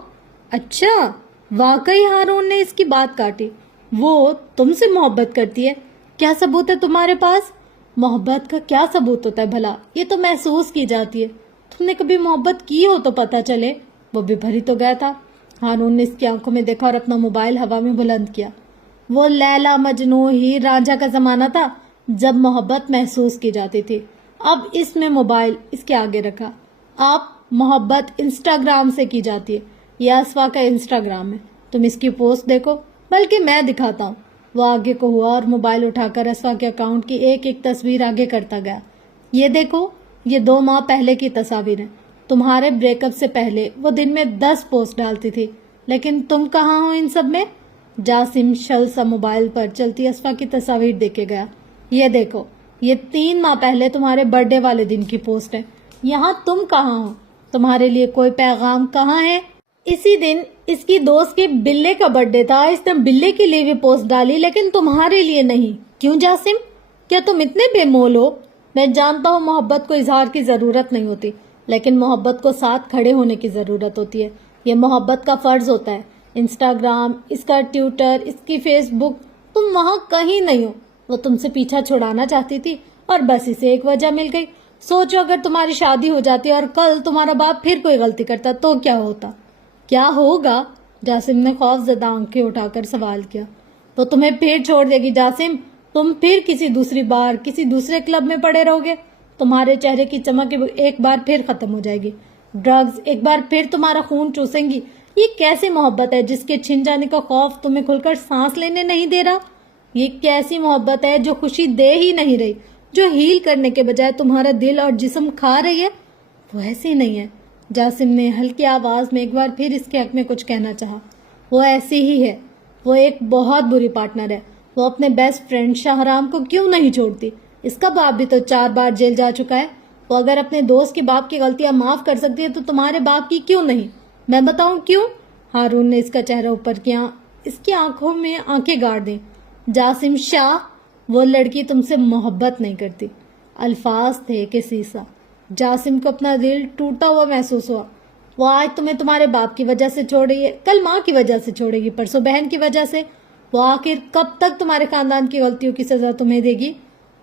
اچھا، واقعی ہارون نے اس کی بات کاٹی. وہ تم سے محبت کرتی ہے؟ کیا ثبوت ہے تمہارے پاس؟ محبت کا کیا ثبوت ہوتا ہے بھلا؟ یہ تو محسوس کی جاتی ہے. تم نے کبھی محبت کی ہو تو پتہ چلے. وہ بھی بھری تو گیا تھا. ہارون نے اس کی آنکھوں میں دیکھا اور اپنا موبائل ہوا میں بلند کیا. وہ لیلا مجنو ہیر رانجھا کا زمانہ تھا جب محبت محسوس کی جاتی تھی. اب اس میں موبائل اس کے آگے رکھا. آپ محبت انسٹاگرام سے کی جاتی ہے. یہ اسوا کا انسٹاگرام ہے، تم اس کی پوسٹ دیکھو، بلکہ میں دکھاتا ہوں. وہ آگے کو ہوا اور موبائل اٹھا کر اسوا کے اکاؤنٹ کی ایک ایک تصویر آگے کرتا گیا. یہ دیکھو، یہ 2 ماہ پہلے کی تصاویر ہیں. تمہارے بریک اپ سے پہلے وہ دن میں 10 پوسٹ ڈالتی تھی، لیکن تم کہاں ہو ان سب میں؟ جاسم شل سا موبائل پر چلتی اسوا کی تصاویر دیکھے گیا. یہ دیکھو، یہ 3 ماہ پہلے تمہارے برتھ ڈے والے دن کی پوسٹ ہے. یہاں تم کہاں ہو؟ تمہارے لیے کوئی پیغام کہاں ہے؟ اسی دن اس کی دوست کے بلے کا برتھ ڈے تھا. اس نے بلے کے لیے بھی پوسٹ ڈالی، لیکن تمہارے لیے نہیں. کیوں جاسم؟ کیا تم اتنے بے مول ہو؟ میں جانتا ہوں محبت کو اظہار کی ضرورت نہیں ہوتی، لیکن محبت کو ساتھ کھڑے ہونے کی ضرورت ہوتی ہے. یہ محبت کا فرض ہوتا ہے. انسٹاگرام، اس کا ٹویٹر، اس کی فیس بک، تم وہاں کہیں نہیں ہو. وہ تم سے پیچھا چھڑانا چاہتی تھی اور بس اسے ایک وجہ مل گئی. سوچو اگر تمہاری شادی ہو جاتی اور کل تمہارا باپ پھر کوئی غلطی کرتا تو کیا ہوتا؟ کیا ہوگا؟ جاسم نے خوف زدہ آنکھیں اٹھا کر سوال کیا. تو تمہیں پھر چھوڑ دے گی جاسم. تم پھر کسی دوسری بار کسی دوسرے کلب میں پڑے رہو گے. تمہارے چہرے کی چمک ایک بار پھر ختم ہو جائے گی. ڈرگز ایک بار پھر تمہارا خون چوسیں گی. یہ کیسی محبت ہے جس کے چھن جانے کا خوف تمہیں کھل کر سانس لینے نہیں دے رہا؟ یہ کیسی محبت ہے جو خوشی دے ہی نہیں رہی، جو ہیل کرنے کے بجائے تمہارا دل اور جسم کھا رہی ہے؟ وہ ایسی نہیں ہے. جاسم نے ہلکی آواز میں ایک بار پھر اس کے حق میں کچھ کہنا چاہا. وہ ایسی ہی ہے. وہ ایک بہت بری پارٹنر ہے. وہ اپنے بیسٹ فرینڈ شاہرام کو کیوں نہیں چھوڑتی؟ اس کا باپ بھی تو 4 بار جیل جا چکا ہے. وہ اگر اپنے دوست کے باپ کی غلطیاں معاف کر سکتی ہے تو تمہارے باپ کی کیوں نہیں؟ میں بتاؤں کیوں؟ ہارون نے اس کا چہرہ اوپر کیا، اس کی آنکھوں میں آنکھیں گاڑ دیں. جاسم شاہ، وہ لڑکی تم سے محبت نہیں کرتی. الفاظ تھے کہ سیسا. جاسم کو اپنا دل ٹوٹا ہوا محسوس ہوا. وہ آج تمہیں تمہارے باپ کی وجہ سے چھوڑ رہی ہے، کل ماں کی وجہ سے چھوڑے گی، پرسوں بہن کی وجہ سے. وہ آخر کب تک تمہارے خاندان کی غلطیوں کی سزا تمہیں دے گی؟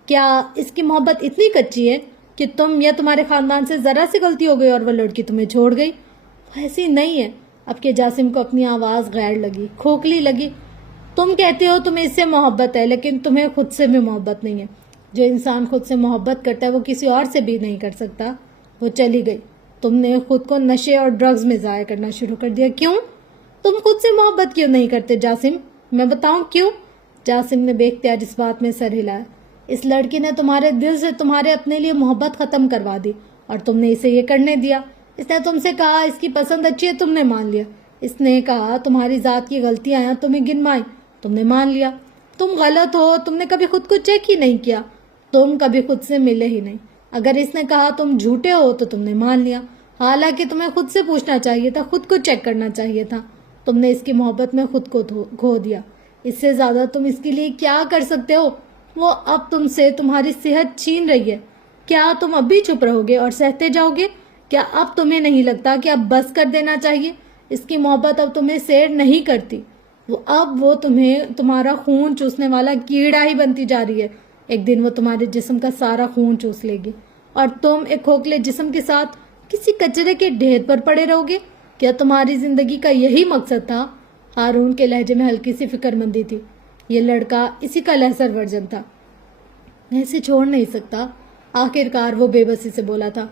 کیا اس کی محبت اتنی کچی ہے کہ تم یا تمہارے خاندان سے ذرا سی غلطی ہو گئی اور وہ لڑکی تمہیں چھوڑ گئی؟ وہ ایسی نہیں ہے. اب کہ جاسم کو اپنی آواز غیر لگی، کھوکھلی لگی. تم کہتے ہو تمہیں اس سے محبت ہے، لیکن تمہیں خود سے بھی محبت نہیں ہے. جو انسان خود سے محبت کرتا ہے وہ کسی اور سے بھی نہیں کر سکتا. وہ چلی گئی. تم نے خود کو نشے اور ڈرگز میں ضائع کرنا شروع کر دیا. کیوں؟ تم خود سے محبت کیوں نہیں کرتے جاسم؟ میں بتاؤں کیوں؟ جاسم نے بے اختیار اس بات میں سر ہلایا. اس لڑکی نے تمہارے دل سے تمہارے اپنے لیے محبت ختم کروا دی اور تم نے اسے یہ کرنے دیا. اس نے تم سے کہا اس کی پسند اچھی ہے، تم نے مان لیا. اس نے کہا تمہاری ذات کی غلطیاں ہیں، تمہیں گنوائیں، تم نے مان لیا. تم غلط ہو، تم نے کبھی خود کو چیک ہی نہیں کیا، تم کبھی خود سے ملے ہی نہیں. اگر اس نے کہا تم جھوٹے ہو تو تم نے مان لیا، حالانکہ تمہیں خود سے پوچھنا چاہیے تھا، خود کو چیک کرنا چاہیے تھا. تم نے اس کی محبت میں خود کو کھو دیا. اس سے زیادہ تم اس کے لیے کیا کر سکتے ہو؟ وہ اب تم سے تمہاری صحت چھین رہی ہے. کیا تم اب بھی چپ رہو گے اور سہتے جاؤ گے؟ کیا اب تمہیں نہیں لگتا کہ اب بس کر دینا چاہیے؟ اس کی محبت اب تمہیں سیر نہیں کرتی. وہ تمہیں تمہارا خون چوسنے والا کیڑا ہی بنتی جا رہی ہے. ایک دن وہ تمہارے جسم کا سارا خون چوس لے گی اور تم ایک کھوکھلے جسم کے ساتھ کسی کچرے کے ڈھیر پر پڑے رہو گے. کیا تمہاری زندگی کا یہی مقصد تھا؟ ہارون کے لہجے میں ہلکی سی فکر مندی تھی. یہ لڑکا اسی کا لہسر ورژن تھا. میں اسے چھوڑ نہیں سکتا. آخرکار وہ بے بسی سے بولا تھا.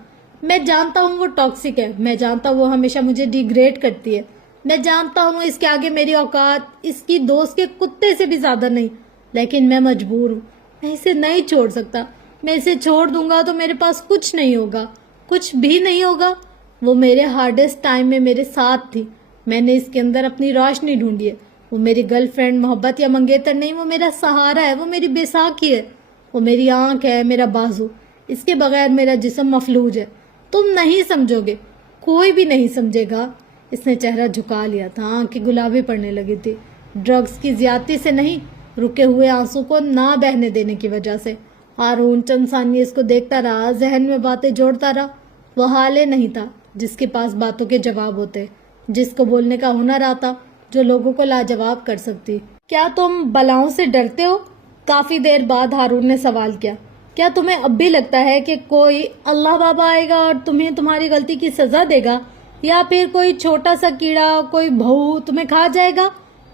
میں جانتا ہوں وہ ٹاکسک ہے، میں جانتا ہوں وہ ہمیشہ مجھے ڈیگریڈ کرتی ہے، میں جانتا ہوں اس کے آگے میری اوقات اس کی دوست کے کتے سے بھی زیادہ نہیں، لیکن میں مجبور ہوں، میں اسے نہیں چھوڑ سکتا۔ میں اسے چھوڑ دوں گا تو میرے پاس کچھ نہیں ہوگا، کچھ بھی نہیں ہوگا۔ وہ میرے ہارڈسٹ ٹائم میں میرے ساتھ تھی، میں نے اس کے اندر اپنی روشنی ڈھونڈی ہے۔ وہ میری گرل فرینڈ، محبت یا منگیتر نہیں، وہ میرا سہارا ہے، وہ میری بیساکھی ہے، وہ میری آنکھ ہے، میرا بازو۔ اس کے بغیر میرا جسم مفلوج ہے۔ تم نہیں سمجھو گے، کوئی بھی نہیں سمجھے گا۔ اس نے چہرہ جھکا لیا تھا، آنکھیں گلابی پڑنے لگی تھی، ڈرگز کی زیادتی سے نہیں، رکے ہوئے آنسو کو نہ بہنے دینے کی وجہ سے۔ ہارون چند ثانیے اس کو دیکھتا رہا، ذہن میں باتیں جوڑتا رہا۔ وہ حالے نہیں تھا جس کے پاس باتوں کے جواب ہوتے، جس کو بولنے کا ہنر آتا، جو لوگوں کو لاجواب کر سکتی۔ کیا تم بلاؤں سے ڈرتے ہو؟ کافی دیر بعد ہارون نے سوال کیا۔ کیا تمہیں اب بھی لگتا ہے کہ کوئی اللہ بابا آئے گا اور تمہیں تمہاری غلطی کی سزا دے گا، یا پھر کوئی چھوٹا سا کیڑا، کوئی بھو تمہیں کھا جائے گا؟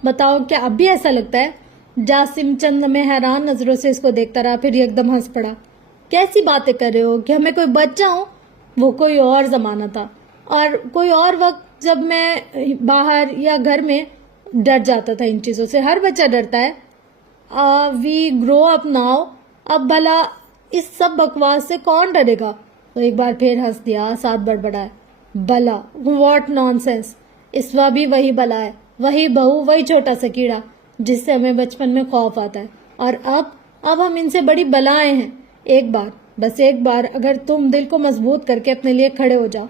بتاؤ، کیا اب بھی ایسا لگتا ہے؟ جاسم چند میں حیران نظروں سے اس کو دیکھتا رہا، پھر ایک دم ہنس پڑا۔ کیسی باتیں کر رہے ہو کہ ہمیں کوئی بچہ ہوں؟ وہ کوئی اور زمانہ تھا، اور کوئی اور وقت جب میں باہر یا گھر میں ڈر جاتا تھا ان چیزوں سے۔ ہر بچہ ڈرتا ہے۔ وی گرو اپ ناؤ۔ اب بھلا اس سب بکواس سے کون ڈرے گا؟ تو ایک بار پھر ہنس دیا، ساتھ بڑبڑایا، بلا، واٹ نان سینس! اس وقت بھی وہی بلا ہے، وہی بہو، وہی چھوٹا سا کیڑا جس سے ہمیں بچپن میں خوف آتا ہے، اور اب ہم ان سے بڑی بلائیں ہیں۔ ایک بار، بس ایک بار اگر تم دل کو مضبوط کر کے اپنے لیے کھڑے ہو جاؤ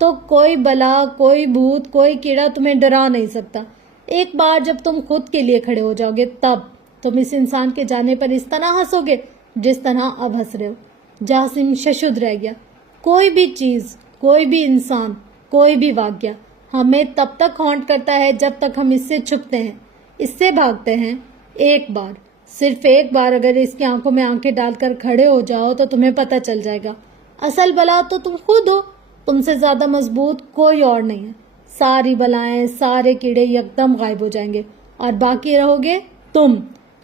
تو کوئی بلا، کوئی بھوت، کوئی کیڑا تمہیں ڈرا نہیں سکتا۔ ایک بار جب تم خود کے لیے کھڑے ہو جاؤ گے، تب تم اس انسان کے جانے پر اس طرح ہنسو گے جس طرح اب ہنس رہے ہو۔ جاسم ششدر رہ گیا۔ کوئی بھی چیز، کوئی بھی انسان، کوئی بھی واقعہ ہمیں تب تک ہانٹ کرتا ہے جب تک ہم اس سے چھپتے ہیں، اس سے بھاگتے ہیں۔ ایک بار، صرف ایک بار اگر اس کی آنکھوں میں آنکھیں ڈال کر کھڑے ہو جاؤ تو تمہیں پتہ چل جائے گا، اصل بلا تو تم خود ہو، تم سے زیادہ مضبوط کوئی اور نہیں ہے۔ ساری بلائیں، سارے کیڑے یکدم غائب ہو جائیں گے، اور باقی رہو گے تم،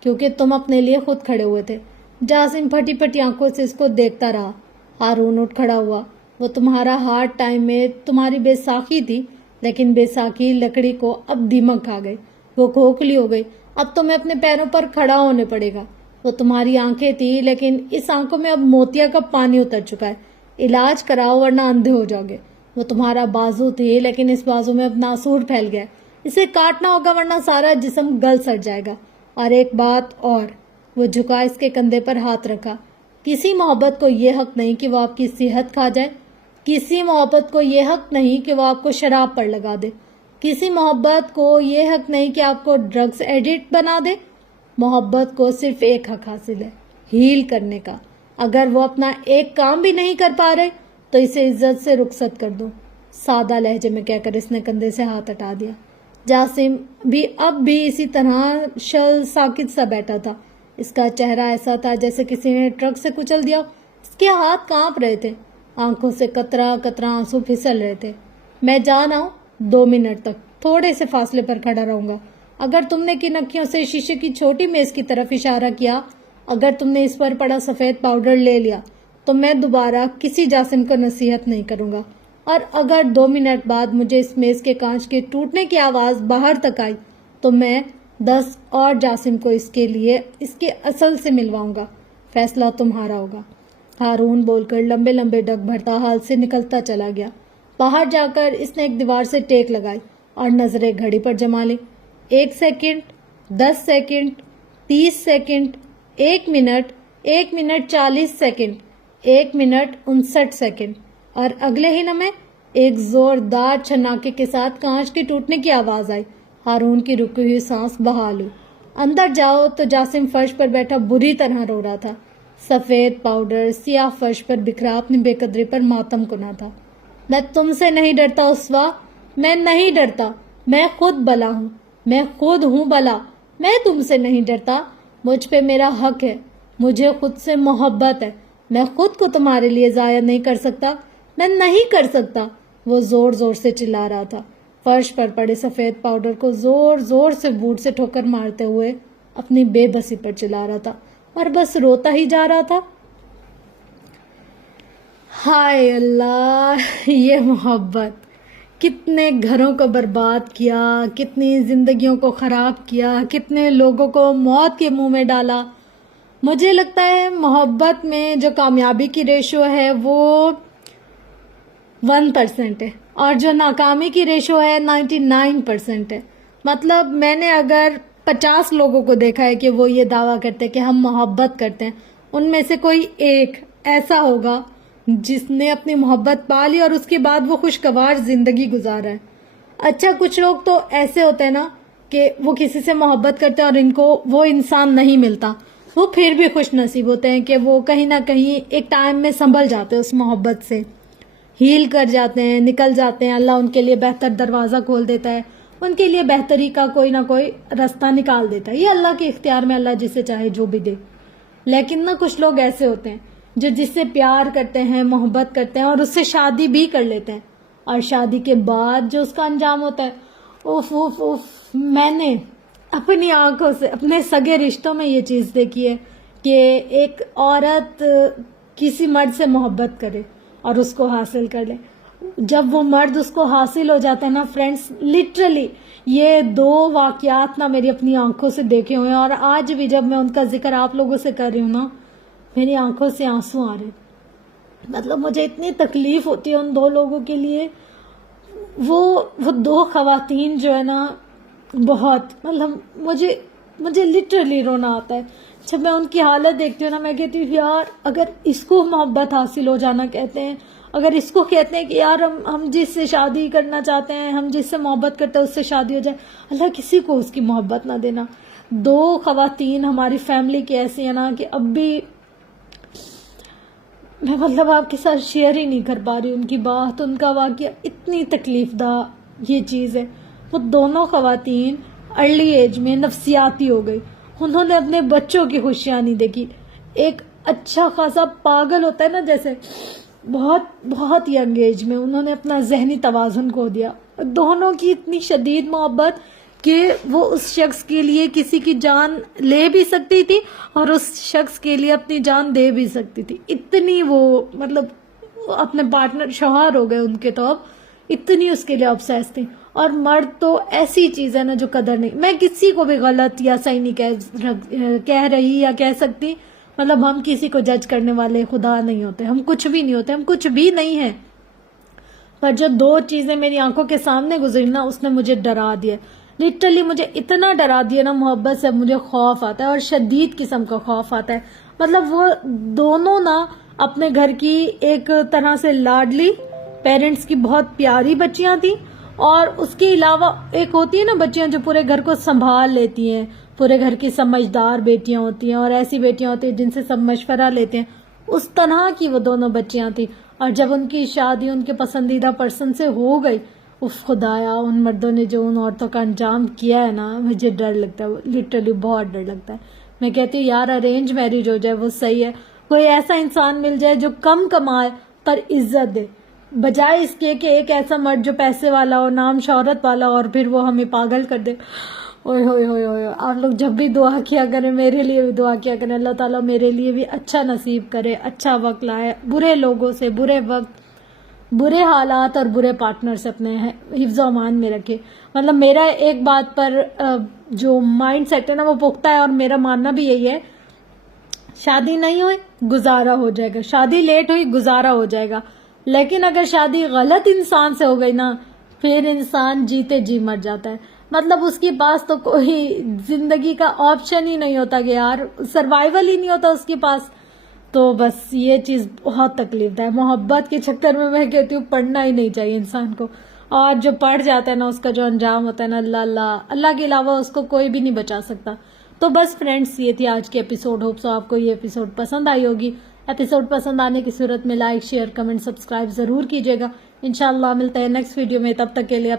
کیونکہ تم اپنے لیے خود کھڑے ہوئے تھے۔ جاسم پھٹی پھٹی آنکھوں سے اس کو دیکھتا رہا۔ ہارون اٹھ کھڑا ہوا۔ وہ تمہارا ہارڈ ٹائم میں تمہاری بیساکھی تھی، لیکن بیساکھی لکڑی کو اب دیمک کھا گئی، وہ کھوکھلی ہو گئی۔ اب تمہیں اپنے پیروں پر کھڑا ہونے پڑے گا۔ وہ تمہاری آنکھیں تھی، لیکن اس آنکھوں میں اب موتیا کا پانی اتر چکا ہے۔ علاج کراؤ ورنہ اندھے ہو جاؤ گے۔ وہ تمہارا بازو تھی، لیکن اس بازو میں اب ناسور پھیل گیا، اسے کاٹنا ہوگا ورنہ سارا جسم گل سڑ جائے گا۔ اور ایک بات اور، وہ جھکا، اس کے کندھے پر ہاتھ رکھا، کسی محبت کو یہ حق نہیں کہ وہ آپ کی صحت کھا جائے، کسی محبت کو یہ حق نہیں کہ وہ آپ کو شراب پر لگا دے، کسی محبت کو یہ حق نہیں کہ آپ کو ڈرگز ایڈکٹ بنا دے۔ محبت کو صرف ایک حق حاصل ہے، ہیل کرنے کا۔ اگر وہ اپنا ایک کام بھی نہیں کر پا رہے تو اسے عزت سے رخصت کر دو، سادہ لہجے میں کہہ کر اس نے کندھے سے ہاتھ ہٹا دیا۔ جاسم بھی اب بھی اسی طرح شل ساکت سا بیٹھا تھا۔ اس کا چہرہ ایسا تھا جیسے کسی نے ٹرک سے کچل دیا۔ اس کے ہاتھ کانپ رہے تھے، آنکھوں سے قطرہ قطرہ آنسو پھسل رہے تھے۔ میں جان آؤں، 2 منٹ تک تھوڑے سے فاصلے پر کھڑا رہوں گا۔ اگر تم نے کن اکھیوں سے شیشے کی چھوٹی میز کی طرف اشارہ کیا، اگر تم نے اس پر پڑا سفید پاؤڈر لے لیا، تو میں دوبارہ کسی جاسم کو نصیحت نہیں کروں گا۔ اور اگر 2 منٹ بعد مجھے اس میز کے کانچ کے ٹوٹنے کی آواز باہر تک آئی تو میں 10 اور جاسم کو اس کے اصل سے ملواؤں گا۔ فیصلہ تمہارا ہوگا۔ ہارون بول کر لمبے لمبے ڈگ بھرتا حال سے نکلتا چلا گیا۔ باہر جا کر اس نے ایک دیوار سے ٹیک لگائی اور نظریں گھڑی پر جما لی۔ 1 second, 10 second, 30 second, 1 minute, 1 minute 40 second, 1 minute 59 second, اور اگلے ہی لمحے ایک زوردار چھناکے کے ساتھ کانچ کے ٹوٹنے کی آواز آئی۔ ہارون کی رکی ہوئی سانس بحال ہوئی۔ اندر جاؤ تو جاسم فرش پر بیٹھا بری طرح رو رہا تھا۔ سفید پاؤڈر سیاہ فرش پر بکھرا اپنی بے قدری پر ماتم کنا تھا۔ میں تم سے نہیں ڈرتا اسوا، میں نہیں ڈرتا، میں خود بلا ہوں، میں خود ہوں بلا، میں تم سے نہیں ڈرتا، مجھ پہ میرا حق ہے، مجھے خود سے محبت ہے، میں خود کو تمہارے لیے ضائع نہیں کر سکتا، میں نہیں کر سکتا۔ وہ زور زور سے چلا رہا تھا، فرش پر پڑے سفید پاؤڈر کو زور زور سے بوٹ سے ٹھوکر مارتے ہوئے اپنی بے بسی پر چلا رہا تھا، اور بس روتا ہی جا رہا تھا۔ ہائے اللہ، یہ محبت کتنے گھروں کو برباد کیا، کتنی زندگیوں کو خراب کیا، کتنے لوگوں کو موت کے منہ میں ڈالا. مجھے لگتا ہے محبت میں جو کامیابی کی ریشو ہے وہ 1% ہے اور جو ناکامی کی ریشو ہے 99% ہے. مطلب میں نے اگر 50 لوگوں کو دیکھا ہے کہ وہ یہ دعویٰ کرتے ہیں کہ ہم محبت کرتے ہیں، ان میں سے کوئی ایک ایسا ہوگا جس نے اپنی محبت پا لی اور اس کے بعد وہ خوشگوار زندگی گزارا ہے. اچھا، کچھ لوگ تو ایسے ہوتے ہیں نا کہ وہ کسی سے محبت کرتے ہیں اور ان کو وہ انسان نہیں ملتا، وہ پھر بھی خوش نصیب ہوتے ہیں کہ وہ کہیں نہ کہیں ایک ٹائم میں سنبھل جاتے ہیں، اس محبت سے ہیل کر جاتے ہیں، نکل جاتے ہیں. اللہ ان کے لیے بہتر دروازہ کھول دیتا ہے، ان کے لیے بہتری کا کوئی نہ کوئی راستہ نکال دیتا ہے. یہ اللہ کے اختیار میں، اللہ جسے چاہے جو بھی دے. لیکن نا کچھ لوگ ایسے ہوتے ہیں جو جس سے پیار کرتے ہیں، محبت کرتے ہیں اور اس سے شادی بھی کر لیتے ہیں، اور شادی کے بعد جو اس کا انجام ہوتا ہے، اوف اوف اوف. میں نے اپنی آنکھوں سے اپنے سگے رشتوں میں یہ چیز دیکھی ہے کہ ایک عورت کسی مرد سے محبت کرے اور اس کو حاصل کر لے. جب وہ مرد اس کو حاصل ہو جاتا ہے نا فرینڈز، لٹرلی یہ 2 واقعات نا میری اپنی آنکھوں سے دیکھے ہوئے ہیں، اور آج بھی جب میں ان کا ذکر آپ لوگوں سے کر رہی ہوں نا میری آنکھوں سے آنسو آ رہے ہیں. مطلب مجھے اتنی تکلیف ہوتی ہے ان 2 لوگوں کے لیے. وہ 2 خواتین جو ہے نا بہت، مطلب مجھے لٹرلی رونا آتا ہے جب میں ان کی حالت دیکھتی ہوں نا. میں کہتی ہوں یار، اگر اس کو محبت حاصل ہو جانا کہتے ہیں، اگر اس کو کہتے ہیں کہ یار ہم جس سے شادی کرنا چاہتے ہیں، ہم جس سے محبت کرتے ہیں اس سے شادی ہو جائے، اللہ کسی کو اس کی محبت نہ دینا. 2 خواتین ہماری فیملی کی ایسی ہیں نا کہ اب بھی میں مطلب آپ کے ساتھ شیئر ہی نہیں کر پا رہی ان کی بات، ان کا واقعہ. اتنی تکلیف دہ یہ چیز ہے. وہ دونوں خواتین ارلی ایج میں نفسیاتی ہو گئی. انہوں نے اپنے بچوں کی خوشیاں نہیں دیکھی. ایک اچھا خاصا پاگل ہوتا ہے نا، جیسے بہت بہت ینگ ایج میں انہوں نے اپنا ذہنی توازن کھو دیا. دونوں کی اتنی شدید محبت کہ وہ اس شخص کے لیے کسی کی جان لے بھی سکتی تھی اور اس شخص کے لیے اپنی جان دے بھی سکتی تھی. اتنی وہ مطلب اپنے پارٹنر شوہر ہو گئے ان کے، تو اب اتنی اس کے لیے obsessed تھی. اور مرد تو ایسی چیز ہے نا جو قدر نہیں. میں کسی کو بھی غلط یا صحیح نہیں کہہ رہی یا کہہ سکتی. مطلب ہم کسی کو جج کرنے والے خدا نہیں ہوتے، ہم کچھ بھی نہیں ہوتے، ہم کچھ بھی نہیں ہیں. پر جو 2 چیزیں میری آنکھوں کے سامنے گزری نا، اس نے مجھے ڈرا دیا. لٹرلی مجھے اتنا ڈرا دیا نا، محبت سے مجھے خوف آتا ہے اور شدید قسم کا خوف آتا ہے. مطلب وہ دونوں نا اپنے گھر کی ایک طرح سے لاڈلی، پیرنٹس کی بہت پیاری بچیاں تھیں، اور اس کے علاوہ ایک ہوتی ہے نا بچیاں جو پورے گھر کو سنبھال لیتی ہیں، پورے گھر کی سمجھدار بیٹیاں ہوتی ہیں، اور ایسی بیٹیاں ہوتی ہیں جن سے سب مشورہ لیتے ہیں. اس طرح کی وہ دونوں بچیاں تھیں. اور جب ان کی شادی ان کے پسندیدہ پرسن سے ہو گئی، اف خدایا، ان مردوں نے جو ان عورتوں کا انجام کیا ہے نا، مجھے ڈر لگتا ہے. لٹرلی بہت ڈر لگتا ہے. میں کہتی ہوں یار ارینج میرج ہو جائے وہ صحیح ہے. کوئی ایسا انسان مل جائے جو کم کمائے پر عزت دے، بجائے اس کے کہ ایک ایسا مرد جو پیسے والا ہو، نام شہرت والا ہو، اور پھر وہ ہمیں پاگل کر دے. اوئے ہوئے ہوئے ہوئے. آپ لوگ جب بھی دعا کیا کریں، میرے لیے بھی دعا کیا کریں، اللہ تعالیٰ میرے لیے بھی اچھا نصیب کرے، اچھا وقت لائے، برے لوگوں سے، برے وقت، برے حالات اور برے پارٹنر سے اپنے حفظ و امان میں رکھے. مطلب میرا ایک بات پر جو مائنڈ سیٹ ہے نا وہ پختہ ہے، اور میرا ماننا بھی یہی ہے، شادی نہیں ہوئی گزارا ہو جائے گا، شادی لیٹ ہوئی گزارا ہو جائے گا. لیکن اگر شادی غلط انسان سے ہو گئی نا، پھر انسان جیتے جی مر جاتا ہے. مطلب اس کے پاس تو کوئی زندگی کا آپشن ہی نہیں ہوتا کہ یار سروائیول ہی نہیں ہوتا اس کے پاس. تو بس یہ چیز بہت تکلیف دہ ہے. محبت کے چکر میں کہتی ہوں پڑھنا ہی نہیں چاہیے انسان کو. اور جو پڑھ جاتا ہے نا، اس کا جو انجام ہوتا ہے نا، اللہ کے علاوہ اس کو کوئی بھی نہیں بچا سکتا. تو بس فرینڈس، یہ تھی آج کی ایپیسوڈ. ہوپ سو آپ کو یہ ایپیسوڈ پسند آئی ہوگی. ایپیسوڈ پسند آنے کی صورت میں لائک، شیئر، کمنٹ، سبسکرائب ضرور کیجیے گا. انشاءاللہ ملتے ہیں نیکسٹ ویڈیو میں. تب تک کے لیے